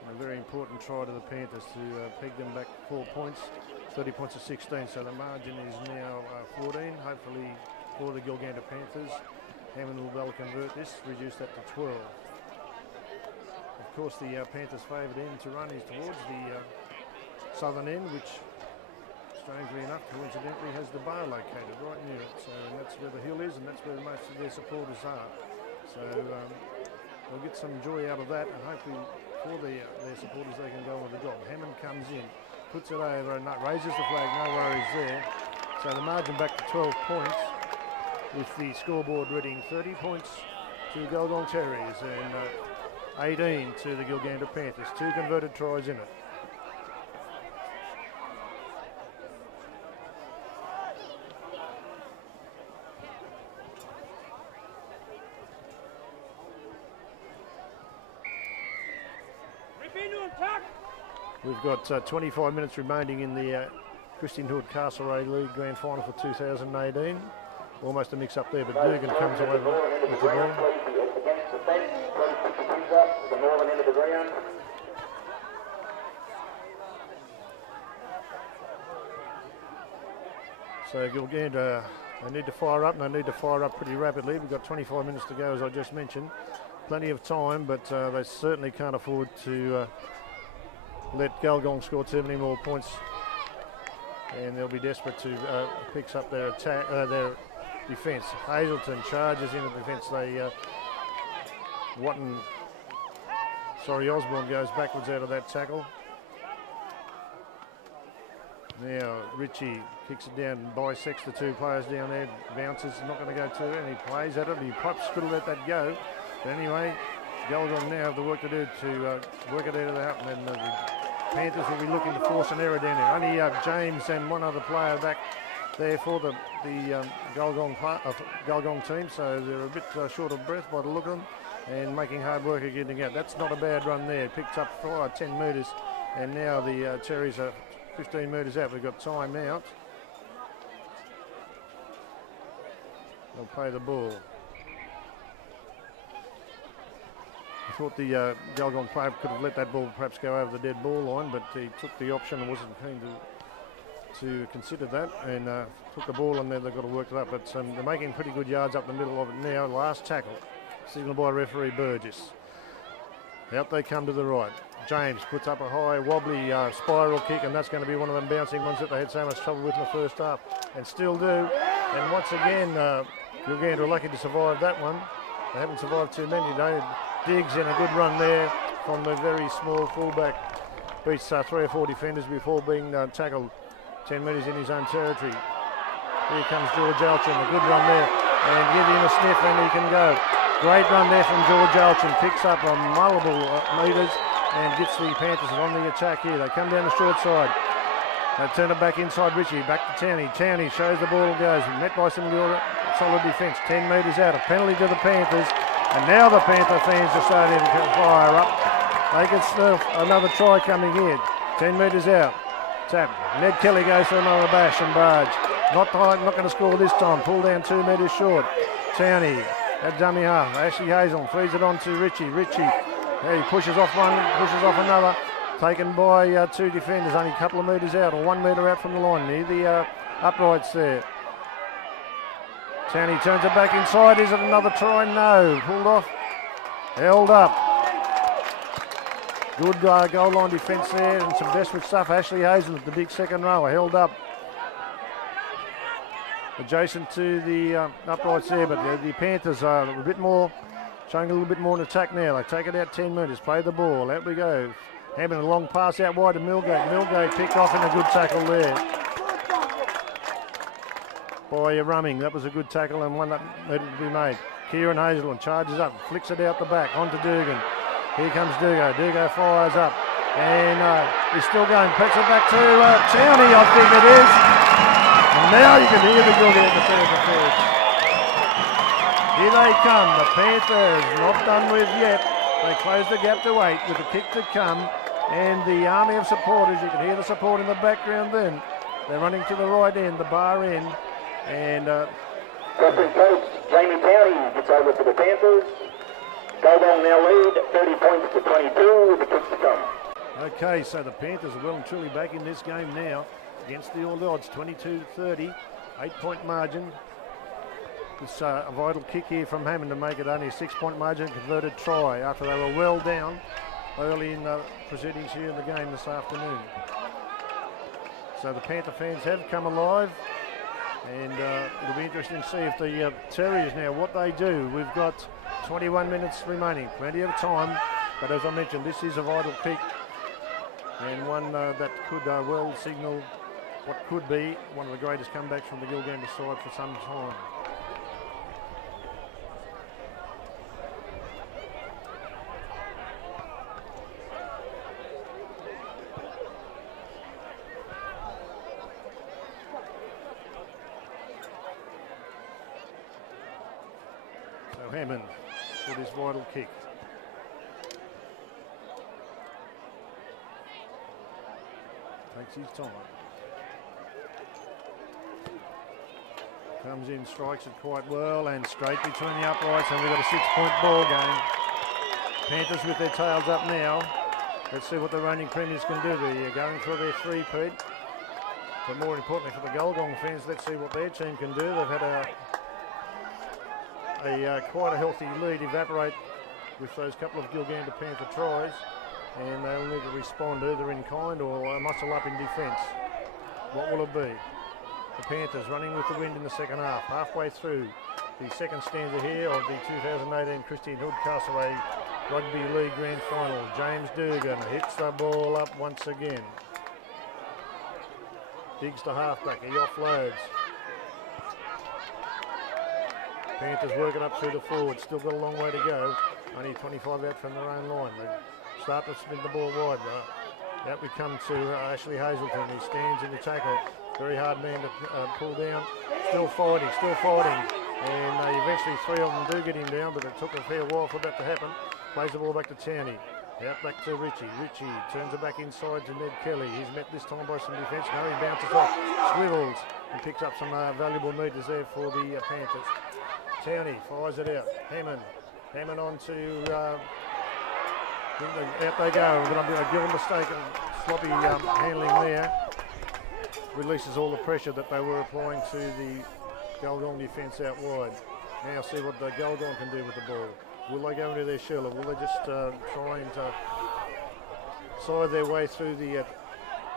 And a very important try to the Panthers to peg them back 4 points, 30 points to 16. So the margin is now 14, hopefully for the Gilgandra Panthers. Hammond will be able to convert this, reduce that to 12. Of course, the Panthers' favourite end to run is towards the southern end, which strangely enough, coincidentally, has the bar located right near it. So and that's where the hill is, and that's where most of their supporters are. So they'll get some joy out of that, and hopefully for their supporters they can go on with the job. Hammond comes in, puts it over, and raises the flag. No worries there. So the margin back to 12 points, with the scoreboard reading 30 points to Gulgong Terriers and 18 to the Gilgandra Panthers. 2 converted tries in it. We've got 25 minutes remaining in the Christian Hood Castlereagh League Grand Final for 2018. Almost a mix-up there, but Dugan comes away with the ball. So Gilgandra, they need to fire up, and they need to fire up pretty rapidly. We've got 25 minutes to go, as I just mentioned. Plenty of time, but they certainly can't afford to let Gulgong score too many more points, and they'll be desperate to pick up their attack, their defence. Hazelton charges into defence. Osborne goes backwards out of that tackle. Now Ritchie kicks it down and bisects the 2 players down there. Bounces, not going to go to it, and he plays at it. He perhaps could have let that go. But anyway, Gulgong now have the work to do to work it out of that, and then the Panthers will be looking to force an error down there. Only James and one other player back there for the Gulgong team, so they're a bit short of breath by the look of them, and making hard work of getting out. That's not a bad run there. Picked up 10 metres, and now the Terriers are 15 metres out. We've got time out. They'll play the ball. I thought the Gulgong player could have let that ball perhaps go over the dead ball line, but he took the option and wasn't keen to consider that, and took the ball, and then they've got to work it up. But they're making pretty good yards up the middle of it now. Last tackle, signalled by referee Burgess. Out they come to the right. James puts up a high wobbly spiral kick, and that's going to be one of them bouncing ones that they had so much trouble with in the first half, and still do. And once again, Gilgandra are lucky to survive that one. They haven't survived too many today. Diggs in a good run there from the very small fullback. Beats 3 or 4 defenders before being tackled 10 metres in his own territory. Here comes George Alchin, a good run there, and give him a sniff and he can go. Great run there from George Alchin, picks up a multiple metres and gets the Panthers on the attack here. They come down the short side. They turn it back inside Ritchie, back to Towney. Towney shows the ball goes, met by some solid defence, 10 metres out, a penalty to the Panthers. And now the Panther fans are starting to fire up. They can still another try coming here. 10 metres out. Tap. Ned Kelly goes for another bash and barge. Not going to score this time. Pull down 2 metres short. Towney at dummy half. Ashley Hazel feeds it on to Ritchie. Ritchie, he pushes off one, pushes off another. Taken by 2 defenders, only a couple of metres out, or 1 metre out from the line near the uprights there. Towney turns it back inside. Is it another try? No. Pulled off. Held up. Good goal line defence there and some desperate stuff. Ashley Hazel, the big second rower, held up. Adjacent to the uprights there, but the Panthers are a bit more, showing a little bit more in attack now. They take it out 10 metres, play the ball. Out we go. Having a long pass out wide to Milgate. Milgate picked off in a good tackle there. by Rumming. That was a good tackle and one that needed to be made. Kieran Hazelton charges up, flicks it out the back onto Dugan. Here comes Dugo. Dugo fires up and he's still going. Puts it back to Towney, I think it is. And now you can hear the Gilgandra fans. Here they come. The Panthers not done with yet. They close the gap to 8 with the kick to come. And the army of supporters, you can hear the support in the background then. They're running to the right end, the bar end. And Referee coach Jamie Towney gets over to the Panthers. Gulgong now lead 30 points to 22 with the kicks to come. Okay, so the Panthers are well and truly back in this game now against the all odds, 22-30, 8-point margin. It's a vital kick here from Hammond to make it only a 6-point margin, converted try after they were well down early in the proceedings here in the game this afternoon. So the Panther fans have come alive, and it'll be interesting to see if the Terriers now, what they do. We've got 21 minutes remaining, plenty of time, but as I mentioned, this is a vital kick and one that could well signal what could be one of the greatest comebacks from the Gilgandra side for some time. So Hammond for this vital kick. Takes his time. Comes in, strikes it quite well, and straight between the uprights, and we've got a 6-point ball game. Panthers with their tails up now. Let's see what the reigning premiers can do there. Going for their three-peat. But more importantly for the Gulgong fans, let's see what their team can do. They've had quite a healthy lead evaporate with those couple of Gilgandra Panther tries, and they'll need to respond either in kind or muscle up in defence. What will it be? The Panthers running with the wind in the second half, halfway through the second stanza here of the 2018 Christian Hood Castlereagh Rugby League Grand Final. James Dugan hits the ball up once again. Digs to halfback, he offloads. Panthers working up through the forward, still got a long way to go. Only 25 out from their own line. They start to spin the ball wide. Out we come to Ashley Hazelton. He stands in the tackle. Very hard man to pull down. Still fighting. And eventually 3 of them do get him down, but it took a fair while for that to happen. Plays the ball back to Towney. Out back to Richie. Richie turns it back inside to Ned Kelly. He's met this time by some defence. No, he bounces off. Swivels and picks up some valuable metres there for the Panthers. Towney fires it out. Hammond on to... out they go. Going to be a given mistake and sloppy handling there. Releases all the pressure that they were applying to the Gulgong defence out wide. Now see what the Gulgong can do with the ball. Will they go into their shell, or will they just try and side their way through the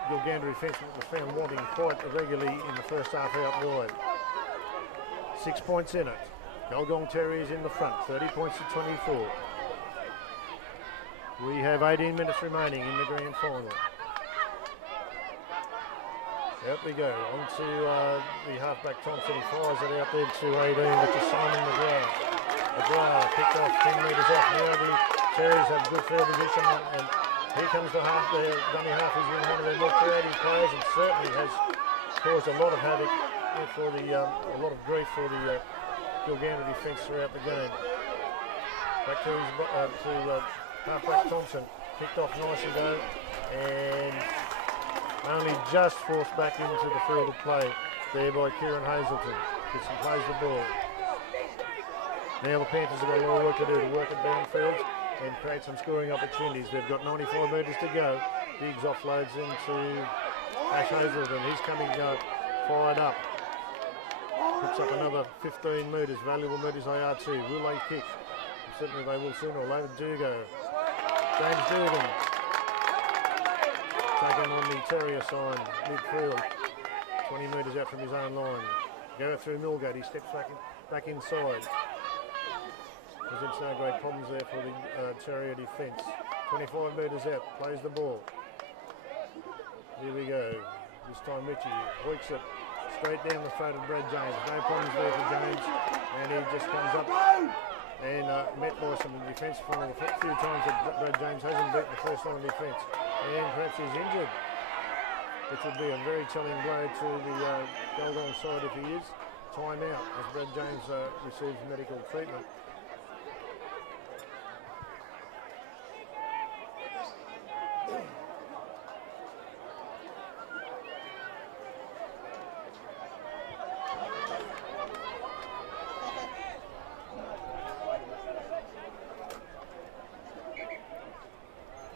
Gilgandra defence that we found wanting quite regularly in the first half out wide? 6 points in it. Gulgong Terriers in the front, 30 points to 24. We have 18 minutes remaining in the grand final. Out we go, on to the halfback Thompson. He fires it out there to 18, which is Simon McGrath. McGrath picked off 10 metres off. Now the Terriers have good field position, and here comes the half. The dummy half is one of their more creative players, and certainly has caused a lot of havoc for the, a lot of grief for the Gilgandra defence throughout the game. Back to his halfback Thompson, kicked off nicely though, and only just forced back into the field of play there by Kieran Hazelton. Gets and plays the ball. Now the Panthers have got a lot of work to do to work it downfield and create some scoring opportunities. They've got 95 metres to go. Diggs offloads into Ash Hazelton. He's coming fired up. Puts up another 15 metres. Valuable metres they are too. Will they kick? Certainly they will sooner or later. Dugo. James Dugan. Taken on the Terrier sign, midfield, 20 metres out from his own line. Go through Millgate, he steps back inside. Presents no great problems there for the Terrier defence. 25 metres out, plays the ball. Here we go. This time Richie hoiks it, straight down the throat of Brad James. No problems there for James, and he just comes up and met by some defence from a few times that Brad James hasn't beaten the first line defence, and perhaps he's injured, which would be a very telling blow to the Gulgong side if he is. Time out as Brad James receives medical treatment.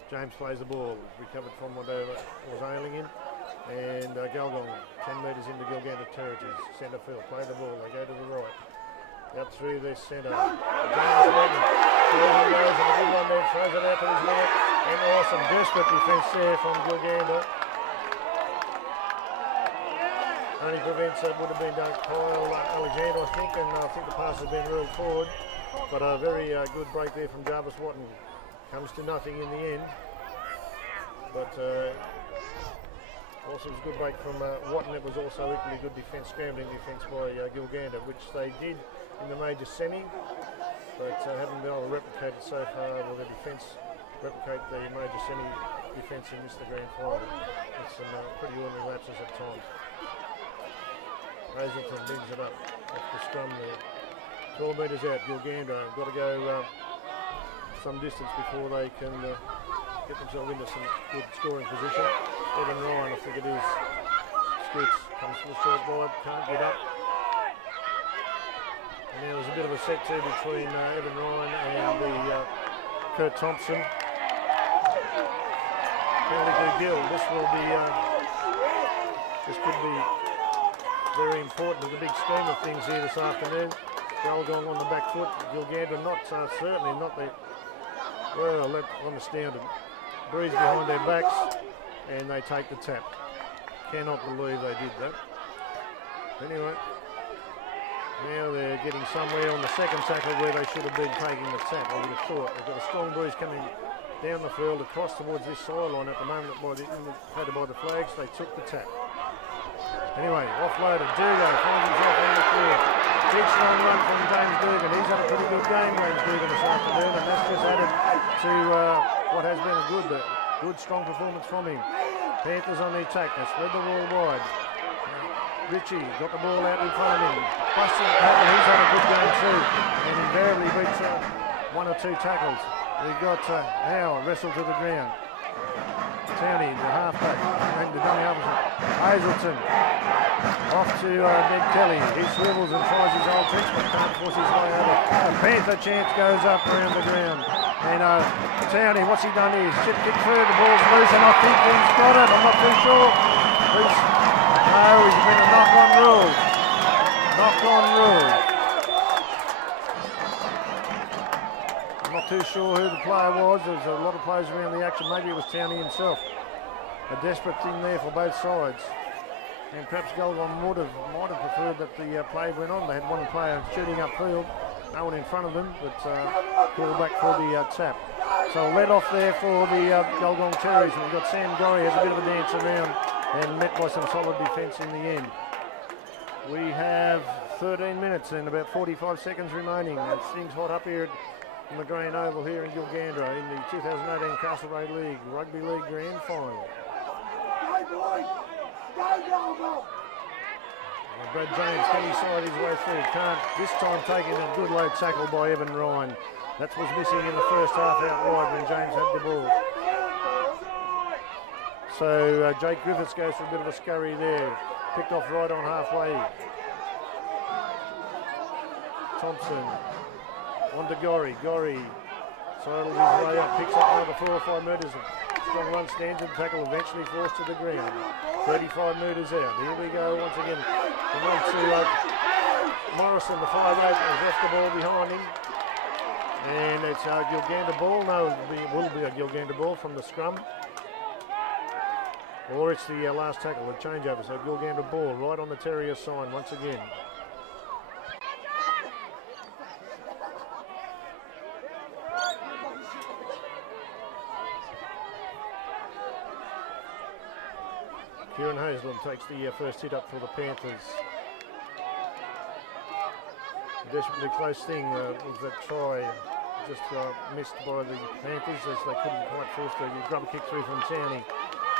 James plays the ball, recovered from whatever was ailing him, and Gulgong 10 metres into Gilgandra territories, centre field, play the ball, they go to the right, out through their centre, James Martin, goes and a good one there, throws it out to his right, and awesome, desperate defence there from Gilgandra. Only prevents would have been Kyle Alexander, I think, and I think the pass has been ruled forward, but a very good break there from Jarvis Watton. Comes to nothing in the end, but also was a good break from Watton. It was also equally good defence, scrambling defence by Gilgandra, which they did in the major semi, but haven't been able to replicate it so far. Will the defence replicate the major semi defence and miss the grand final? With some pretty ordinary lapses at times. Hazelton brings it up off the scrum there. 12 metres out, Gilgandra. Got to go some distance before they can get themselves into some good scoring position. Evan Ryan, I think it is, scoots, comes to the short wide, can't get up. And now there's a bit of a set too between Evan Ryan and the Kurt Thompson. Fairly good deal. This could be very important in the big scheme of things here this afternoon. Gulgong on the back foot, Gilgandra not certainly not the. Well, I'm astounded. Breeze behind their backs, and they take the tap. Cannot believe they did that. Anyway, now they're getting somewhere on the second tackle where they should have been taking the tap, I would have thought. They've got a strong breeze coming down the field across towards this sideline at the moment, indicated by the flags. They took the tap. Anyway, offloaded. Dugo finds himself on the field. Big strong run from James Dugan. He's had a pretty good game, James Dugan, this afternoon, and that's just added to what has been a good strong performance from him. Panthers on the attack. They spread the ball wide. Ritchie got the ball out in front of him. Busting tackle. He's had a good game too, and invariably beats one or two tackles. We've got Howe wrestled to the ground. Towney, the halfback, and the dummy officer. Hazelton off to Ned Kelly. He swivels and tries his old tricks, but can't force his way over. The Panther chance goes up around the ground. And Towney, what's he done here? Chip kick through, the ball's loose, and I think he's got it. I'm not too sure. No, he's been a knock-on rule. Knock-on rule. I'm not too sure who the player was. There's a lot of players around the action. Maybe it was Towney himself. A desperate thing there for both sides. And perhaps Gulgong might have preferred that the play went on. They had one player shooting upfield, no one in front of them, but called back for the tap. So let off there for the Gulgong Terriers. And we've got Sam Gorry has a bit of a dance around and met by some solid defence in the end. We have 13 minutes and about 45 seconds remaining. Things hot up here in the Green Oval here in Gilgandra in the 2018 Castlereagh League Rugby League Grand Final. Brad James, can he side his way through? Can't. This time taking a good low tackle by Evan Ryan. That was missing in the first half out wide when James had the ball. So Jake Griffiths goes for a bit of a scurry there. Picked off right on halfway. Thompson on to Gorry. Gorry sidles his way up, picks up another 4 or 5 metres. Strong run, stands and tackle, eventually forced to the ground. 35 metres out. Here we go once again. And on to Morrison, the 5'8", has left the ball behind him. And it's a Gilgandra ball. No, it will be a Gilgandra ball from the scrum. Or it's the last tackle, the changeover. So Gilgandra ball right on the Terrier sign once again. Kieran Hazelham takes the first hit up for the Panthers. A desperately close thing was that try just missed by the Panthers as they couldn't quite force the grubber kick through from Towney.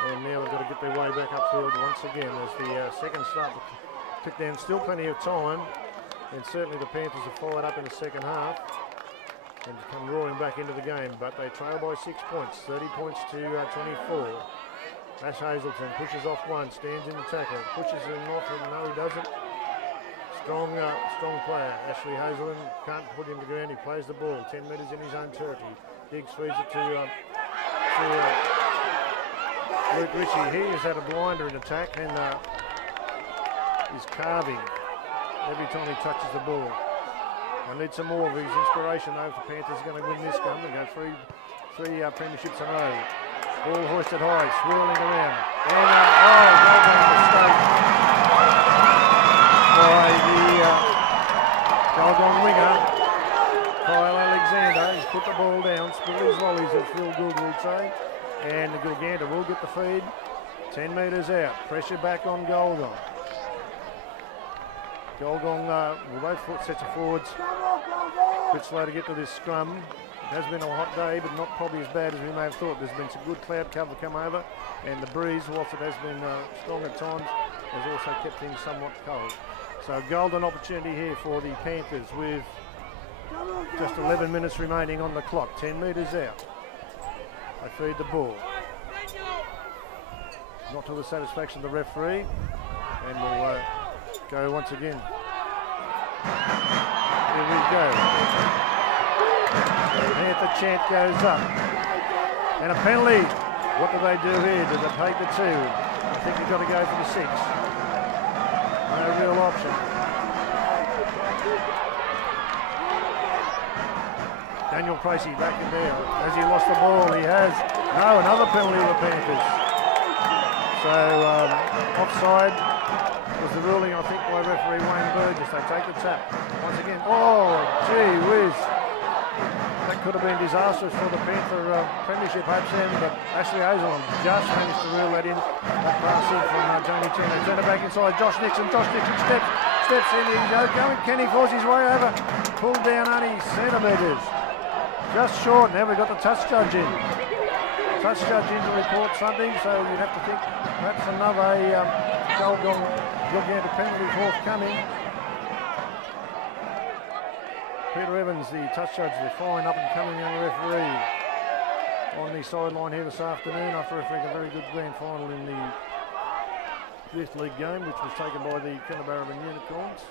And now they've got to get their way back upfield once again as the seconds start to tick down. Still plenty of time, and certainly the Panthers have fired up in the second half and come roaring back into the game, but they trail by 6 points, 30 points to 24. Ash Hazelton pushes off one, stands in the tackle, pushes him off, and no, he doesn't. Strong player. Ashley Hazelton can't put him to ground. He plays the ball 10 metres in his own territory. Diggs feeds it to Luke Ritchie. He has had a blinder in attack and is carving every time he touches the ball. I need some more of his inspiration though if the Panthers are going to win this game. They go three premierships in a row. Ball hoisted high, swirling around. And mistake by the Gulgong winger, Kyle Alexander. He's put the ball down, spilled his lollies as Phil Gould would say, and the Gilgandra will get the feed. 10 metres out, pressure back on Gulgong. Gulgong with both sets of forwards. A bit slow to get to this scrum. It has been a hot day, but not probably as bad as we may have thought. There's been some good cloud cover come over, and the breeze, whilst it has been strong at times, has also kept things somewhat cold. So golden opportunity here for the Panthers with just 11 minutes remaining on the clock. 10 metres out. They feed the ball. Not to the satisfaction of the referee, and we'll go once again. Here we go. Panther chant goes up. And a penalty. What do they do here? Do they take the 2? I think they've got to go for the 6. No real option. Daniel Tracy back in there. Has he lost the ball? He has. No, another penalty of the Panthers. So offside was the ruling, I think, by referee Wayne Burgess. They take the tap once again. Oh, gee whiz. That could have been disastrous for the Panther premiership hopes then, but Ashley Hazelham just managed to reel that in. That pass in from Jamie Turner. Turn it back inside. Josh Nixon steps in. He's going. Can he force his way over? Pulled down only centimetres. Just short. Now we've got the touch judge in. Touch judge in to report something, so you'd have to think perhaps another Gulgong penalty forthcoming. Peter Evans, the touch judge, the fine up-and-coming young referee on the sideline here this afternoon after refereeing a very good grand final in the Youth League game, which was taken by the Castlereagh Unicorns.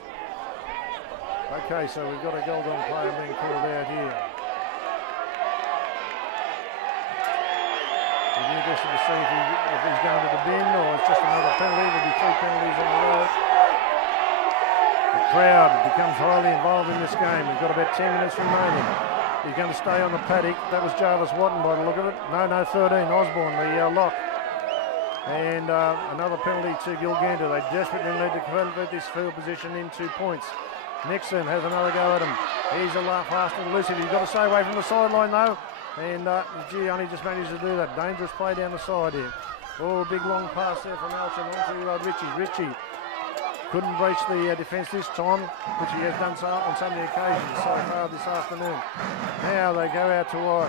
Okay, so we've got a Gulgong player being called out here. We'll be interested to see if he's going to the bin or it's just another penalty. There'll be 3 penalties on the road. The crowd becomes highly involved in this game. We've got about 10 minutes remaining. He's going to stay on the paddock. That was Jarvis Watton by the look of it. No, 13, Osborne, the lock. And another penalty to Gilgandra. They desperately need to convert this field position into points. Nixon has another go at him. He's a lot faster and elusive. He's got to stay away from the sideline though. And gee, only just managed to do that. Dangerous play down the side here. Oh, big long pass there from Alchin onto Ritchie. Ritchie couldn't breach the defence this time, which he has done so on so many occasions so far this afternoon. Now they go out to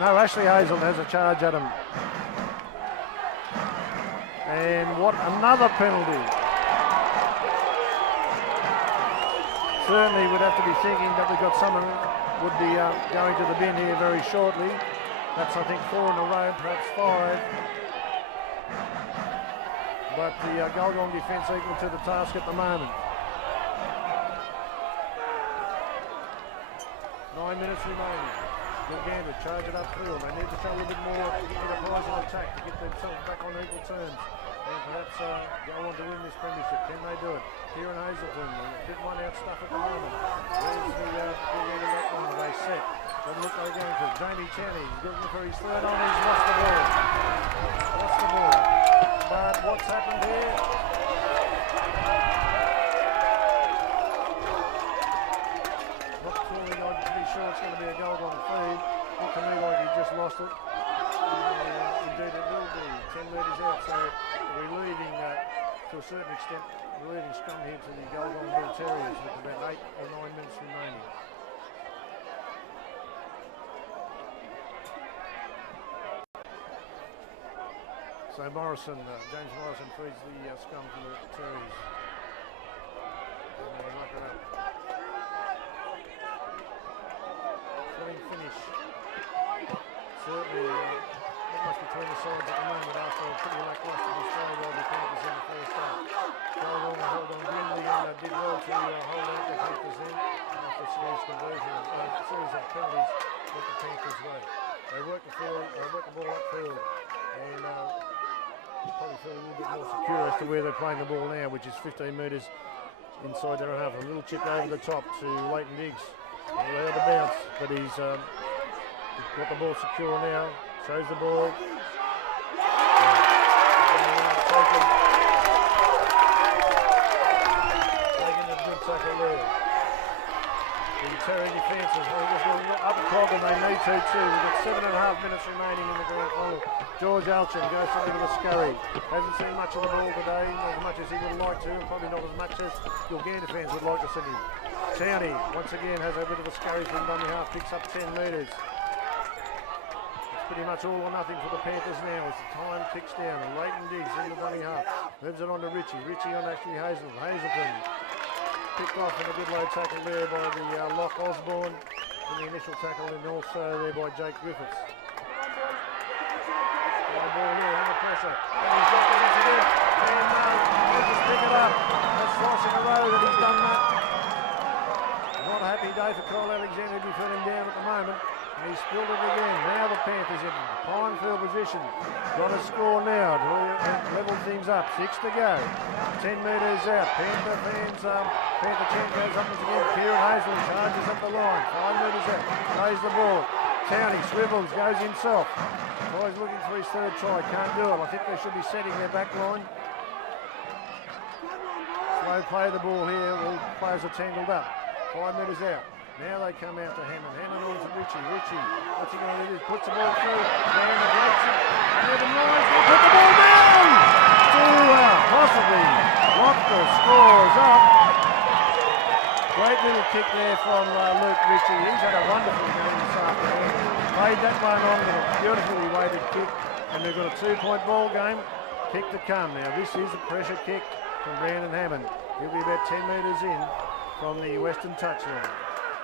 Ashley Hazelton has a charge at him. And what another penalty. Certainly would have to be thinking that we've got someone would be going to the bin here very shortly. That's I think 4 in a row, perhaps 5. But the Gulgong defence equal to the task at the moment. 9 minutes remaining. Gilgandra charge it upfield. They need to show a little bit more enterprise and attack to get themselves back on equal terms and perhaps go on to win this premiership. Can they do it? Kieran Hazelton, a bit one out stuff at the moment. There's the Gilgandra back one. They set. Doesn't look like they're going to. Jamie Chaney, he's looking for his third on. He's lost the ball. Lost the ball. But what's happened here? Not feeling like pretty sure it's going to be a goal on the feed. Looked to me like he just lost it. Indeed it will be. 10 metres out, so we extent the leading scrum here to the Gulgong Terriers with about 8 or 9 minutes remaining. So Morrison, James Morrison feeds the scrum to the Terriers. And they lock it up. Filling finish. Certainly not much between the sides at the moment after a pretty lacklustre display by the Panthers in the first half. Gulgong held on grimly and did well to hold out the Panthers in after a series conversion, a series of penalties went the Panthers' way. They worked the ball upfield and probably feel a little bit more secure as to where they're playing the ball now, which is 15 metres inside their own half. A little chip over the top to Leighton Diggs. Allowed to bounce, but he's got the ball secure now. Shows the ball. Taking a good tackle there. The Terrier defence is up clog and they need to too. We've got 7.5 minutes remaining in the grand final. George Alchin goes to a bit of a scurry. Hasn't seen much of the ball today, not as much as he would like to, and probably not as much as Gilgandra fans would like to see him. Towney once again has a bit of a scurry from dummy half, picks up 10 metres. It's pretty much all or nothing for the Panthers now as the time ticks down. And Leighton Diggs in the dummy half. Moves it on to Richie. Richie on Ashley Hazelton. Hazelton picked off in a good low tackle there by the Lock Osborne in the initial tackle, and also there by Jake Griffiths. The ball here under pressure. And he's got it once again. And he'll just pick it up. That's twice in a row that he's done that. Not a happy day for Kyle Alexander to be feeling down at the moment. And he's spilled it again. Now the Panthers in prime field position. Got a score now to level things up. 6 to go. 10 metres out. Panther fans, Panther chant goes up once again. Kieran Hazel charges up the line. 5 metres out. Plays the ball. Towney swivels, goes himself. Tries looking for his third try. Can't do it. I think they should be setting their back line. Slow play the ball here. All players are tangled up. 5 metres out. Now they come out to Hammond. Hammond on to Richie. Richie, what's he going to do? Puts the ball through. Down the breaks it. Evan Lyons will put the ball down! To possibly lock the scores up. Great little kick there from Luke Richie. He's had a wonderful game this afternoon. Laid that one on with a beautifully weighted kick. And they've got a 2-point ball game. Kick to come. Now this is a pressure kick from Brandon Hammond. He'll be about 10 metres in from the western touchline.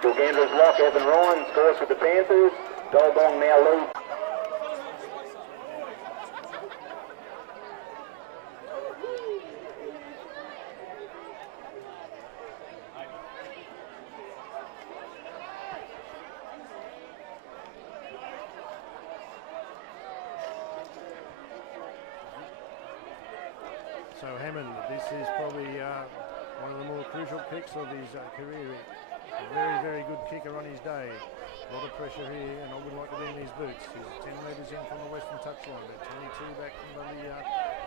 Gilgandra's lock, Evan Ryan scores for the Panthers. Gulgong now lead. So Hammond, this is probably one of the more crucial kicks of his career. A very, very good kicker on his day. A lot of pressure here, and I would like to be in these boots. He's 10 metres in from the western touchline, but 22 back from the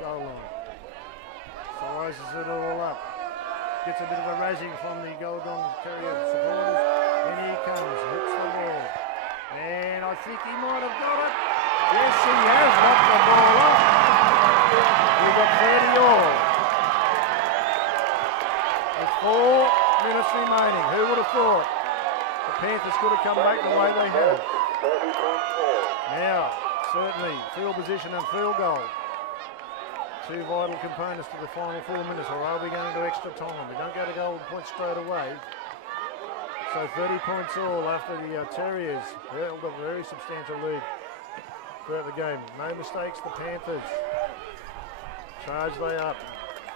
goal line. Sizes it all up. Gets a bit of a razzing from the Gulgong Terrier supporters. And here he comes, hits the ball. And I think he might have got it. Yes, he has got the ball up. We've got 30 all. With 4 minutes remaining. Who would have thought the Panthers could have come back the way they have? Now, certainly, field position and field goal. 2 vital components to the final 4 minutes, or are we going to extra time? We don't go to golden points straight away. So 30 points all after the Terriers held a very substantial lead throughout the game. No mistakes, the Panthers. Charge they up.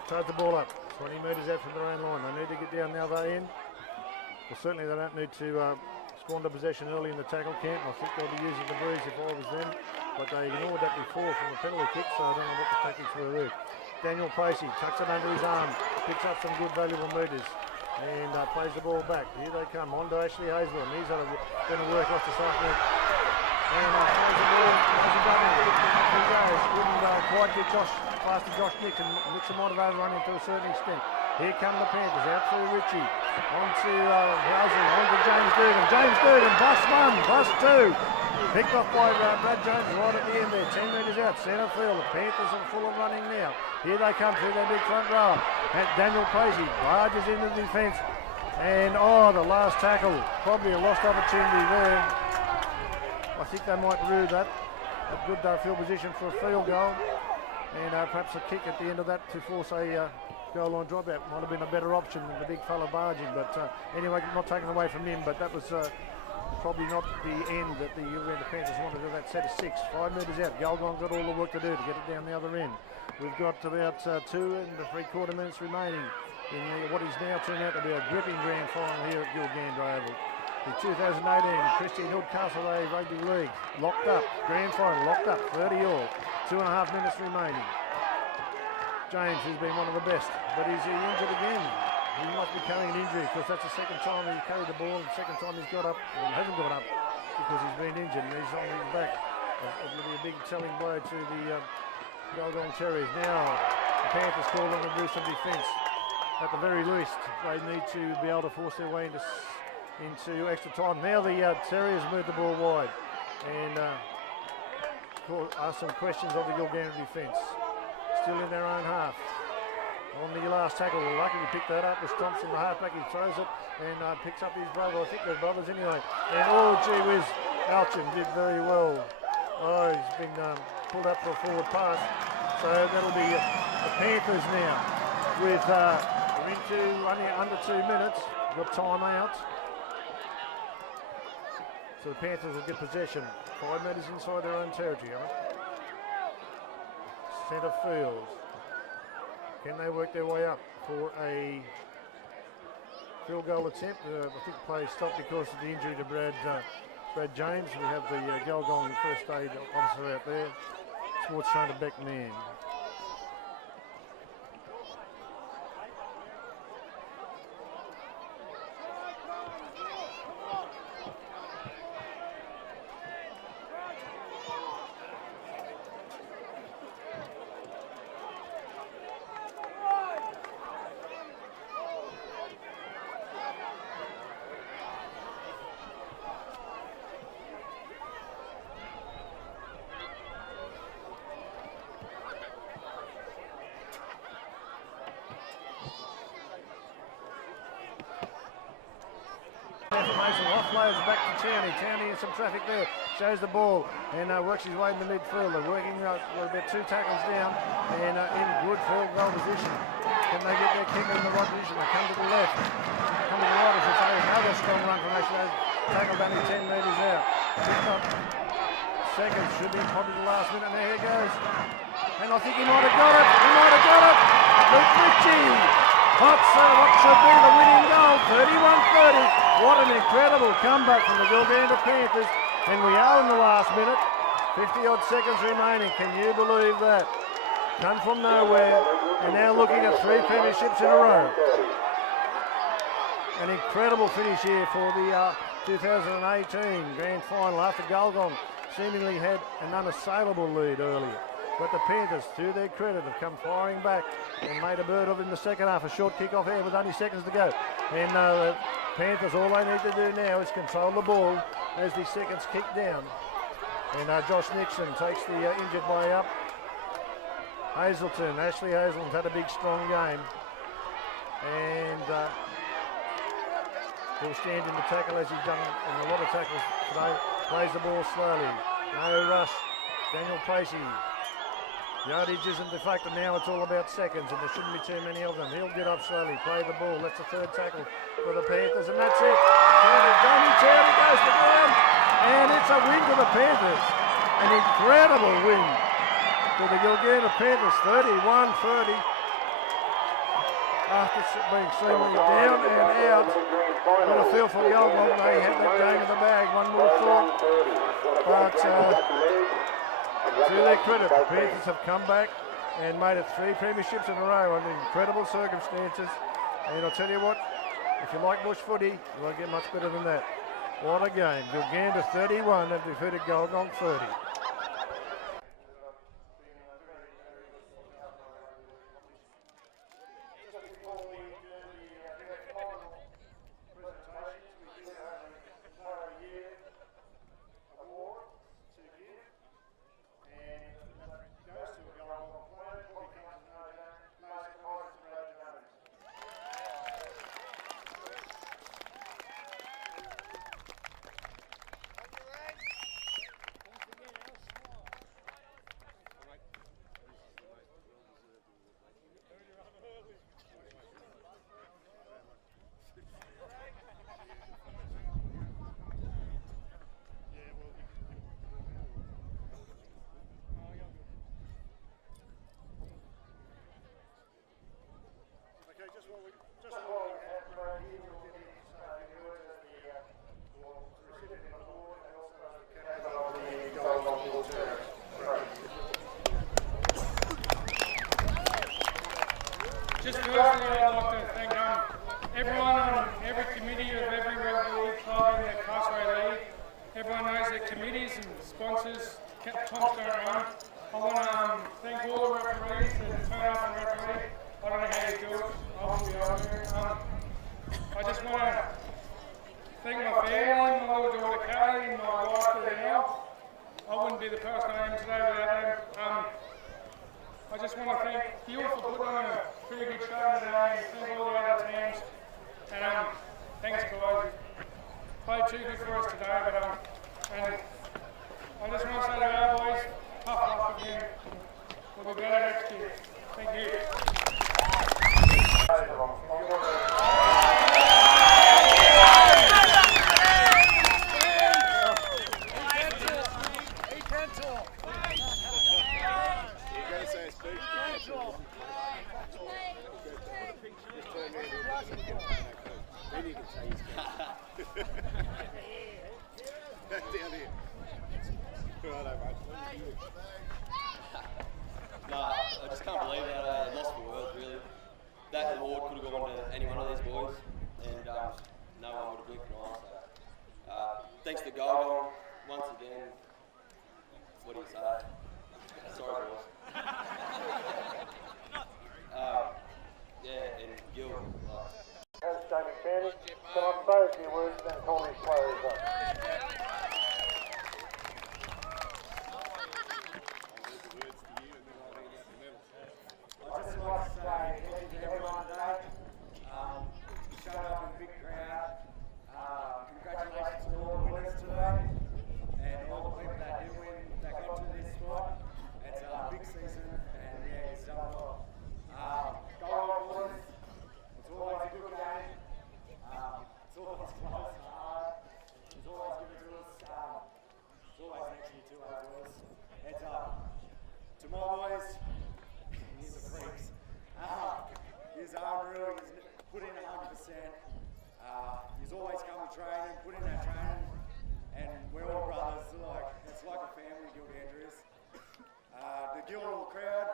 Charge the ball up. 20 metres out from their own line. They need to get down now they're in. Well, certainly they don't need to squander possession early in the tackle camp. I think they'll be using the breeze if I was them. But they ignored that before from the penalty kick, so I don't know what the tactics were there. Daniel Placey tucks it under his arm, picks up some good valuable metres and plays the ball back. Here they come, on to Ashley Hazelton. He's going to work off this afternoon. And plays the ball, hasn't done it. He goes, couldn't quite get past Josh Nix, and Nixon might have overrun him to a certain extent. Here come the Panthers, out through Ritchie. On to Rousey, on to James Dugan. James Dugan, bus one, bus two. Picked off by Brad Jones right at the end there, 10 metres out, centre field. The Panthers are full of running now. Here they come through their big front row. And Daniel Crazy barges into the defence. And the last tackle, probably a lost opportunity there. I think they might rue that. A good field position for a field goal. And perhaps a kick at the end of that to force a goal line dropout. Might have been a better option than the big fella barging. But anyway, not taken away from him, but that was probably not the end that the Panthers wanted of that set of 6. 5 metres out. Gulgong's got all the work to do to get it down the other end. We've got about 2 3/4 minutes remaining in what is now turned out to be a gripping grand final here at Gilgandra Oval. The 2018 Christian Hood Castlereagh Rugby League locked up. Grand final locked up. 30 all. 2.5 minutes remaining. James, who's been one of the best, but is he injured again? He must be carrying an injury because that's the second time he's carried the ball and the second time he's got up, and hasn't got up because he's been injured and he's on his back. It will be a big telling blow to the Gulgong Terriers. Now the Panthers call them to do some defence. At the very least, they need to be able to force their way into extra time. Now the Terriers move the ball wide and ask some questions of the Gilgandra defence. Still in their own half. On the last tackle, lucky to pick that up was Thompson, the halfback. He throws it and picks up his brother. I think they're brothers anyway. And gee whiz, Alchin did very well. He's been pulled up for a forward pass. So that'll be the Panthers now with we're into only under 2 minutes. Got time out. So the Panthers will get possession. 5 metres inside their own territory. Centre field. Can they work their way up for a field goal attempt? I think play stopped because of the injury to Brad James. We have the Gulgong first aid officer out there. Sports trainer Beck Man. Offloads back to Towney. Towney in some traffic there. Shows the ball and works his way in the midfield. They're working about 2 tackles down and in good field goal position. Can they get their kicker in the right position? They come to the left. Come to the right, I should say. Another strong run from actually tackled only 10 metres out. Seconds should be probably the last minute. And there he goes. And I think he might have got it. He might have got it. Luke Ritchie. That's what should be the winning goal. 31-30. What an incredible comeback from the Gilgandra Panthers. And we are in the last minute. 50-odd seconds remaining. Can you believe that? Come from nowhere. And now looking at 3 premierships in a row. An incredible finish here for the 2018 Grand Final after Gulgong seemingly had an unassailable lead earlier. But the Panthers, to their credit, have come firing back and made a bird of it in the second half. A short kick off here with only seconds to go. And the Panthers, all they need to do now is control the ball as the seconds kick down. And Josh Nixon takes the injured boy up. Hazelton, Ashley Hazelton's had a big, strong game. And he'll stand in the tackle as he's done in a lot of tackles today. Plays the ball slowly. No rush. Daniel Placey. Yardage isn't the factor now, it's all about seconds, and there shouldn't be too many of them. He'll get up slowly, play the ball. That's the 3rd tackle for the Panthers, and that's it. Donny Towney goes to ground, and it's a win to the Panthers. An incredible win to the Gilgandra Panthers, 31-30. After being seemingly down and out, what a feel for the old one. They had that game in the bag, one more thought. But to their credit, the Panthers have come back and made it 3 premierships in a row under incredible circumstances. And I'll tell you what, if you like bush footy, you won't get much better than that. What a game. Gilgandra 31 have defeated Gulgong 30. Just before we Just personally, I'd like to thank everyone on every committee of every rugby league club in the Castlereagh League. Everyone knows the committees and sponsors, Tom's don't run. I want to thank all the referees that turn up and referee. I don't know how you do it, I won't be over there. I just want to thank my family, my little daughter Kelly, and my wife Danielle. I wouldn't be the person I am today without them. I just want to thank you for putting on a pretty good show today, and thank all the other teams. And thanks guys. Played too good for us today, but and I just want to say to our boys, tough luck again. We'll be better next year. Thank you. No, I just can't believe that I lost for words, really. That award could have gone to any one of these boys, and no one would have blinked an eye. So, thanks to Gulgong once again. What do you say? Sorry, boys. Yeah, and Gil. As Jamie Fanning, so I suppose the words then call these players up. I'd just like to say thank you to everyone today. Showed up in a big crowd. Congratulations to all the winners today and all the people that did win that got to this spot. It's a big season and yeah, it's done well. Go on, boys. It's always a good game. It's always close and hard. It's always given to us. It's always next year too, as well. Heads up. To my boys, he's the freaks. He's unreal. He's put in 100%. He's always come to training, put in that training, and we're all brothers. It's like a family, Gilgandras. The Gil crowd,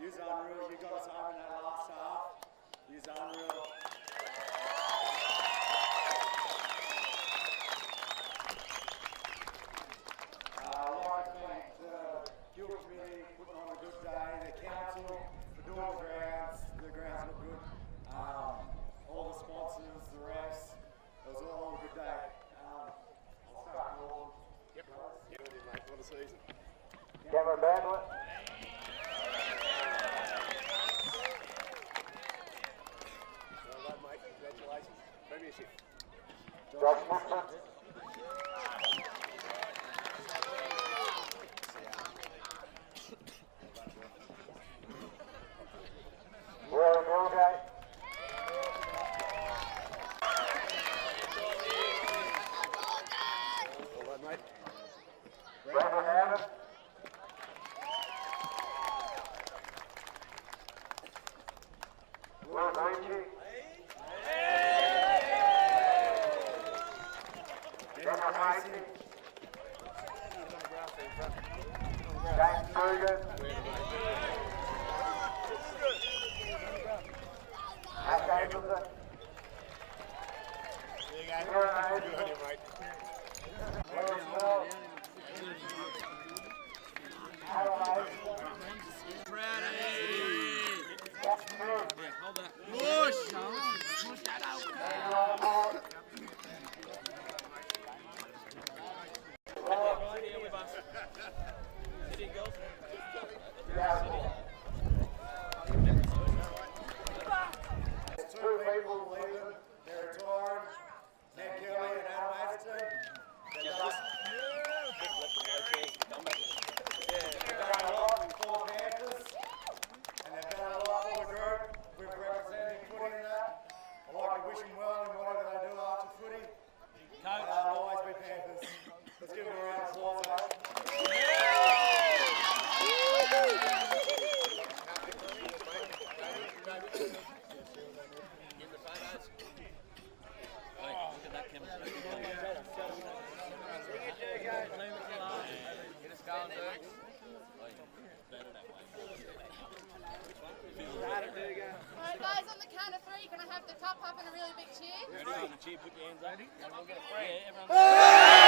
he's unreal. You got us home in that last half. He's unreal. I'd like to thank the Gil committee for putting on a good day, the council for doing the grounds. The grounds look good. All the sponsors, the refs. It was all a good day. I'll start with all. Yep. Yep, mate. What a season. Cameron Bandler. Well done, mate. Congratulations. Premiership. Josh Woodford. Roy Milgate. Well done, mate. Brandon Adams. Will Ricci. Daniel Macy. James Berger. Matt Davidson. Good on you, mate. Aaron Bell. Alan Hayes. Jack Smith. Daniel Allmore. Two people leaving. They're retiring. Ned Kelly and Adam cheer, put your hands up. And we'll get a friend. Yeah, everyone.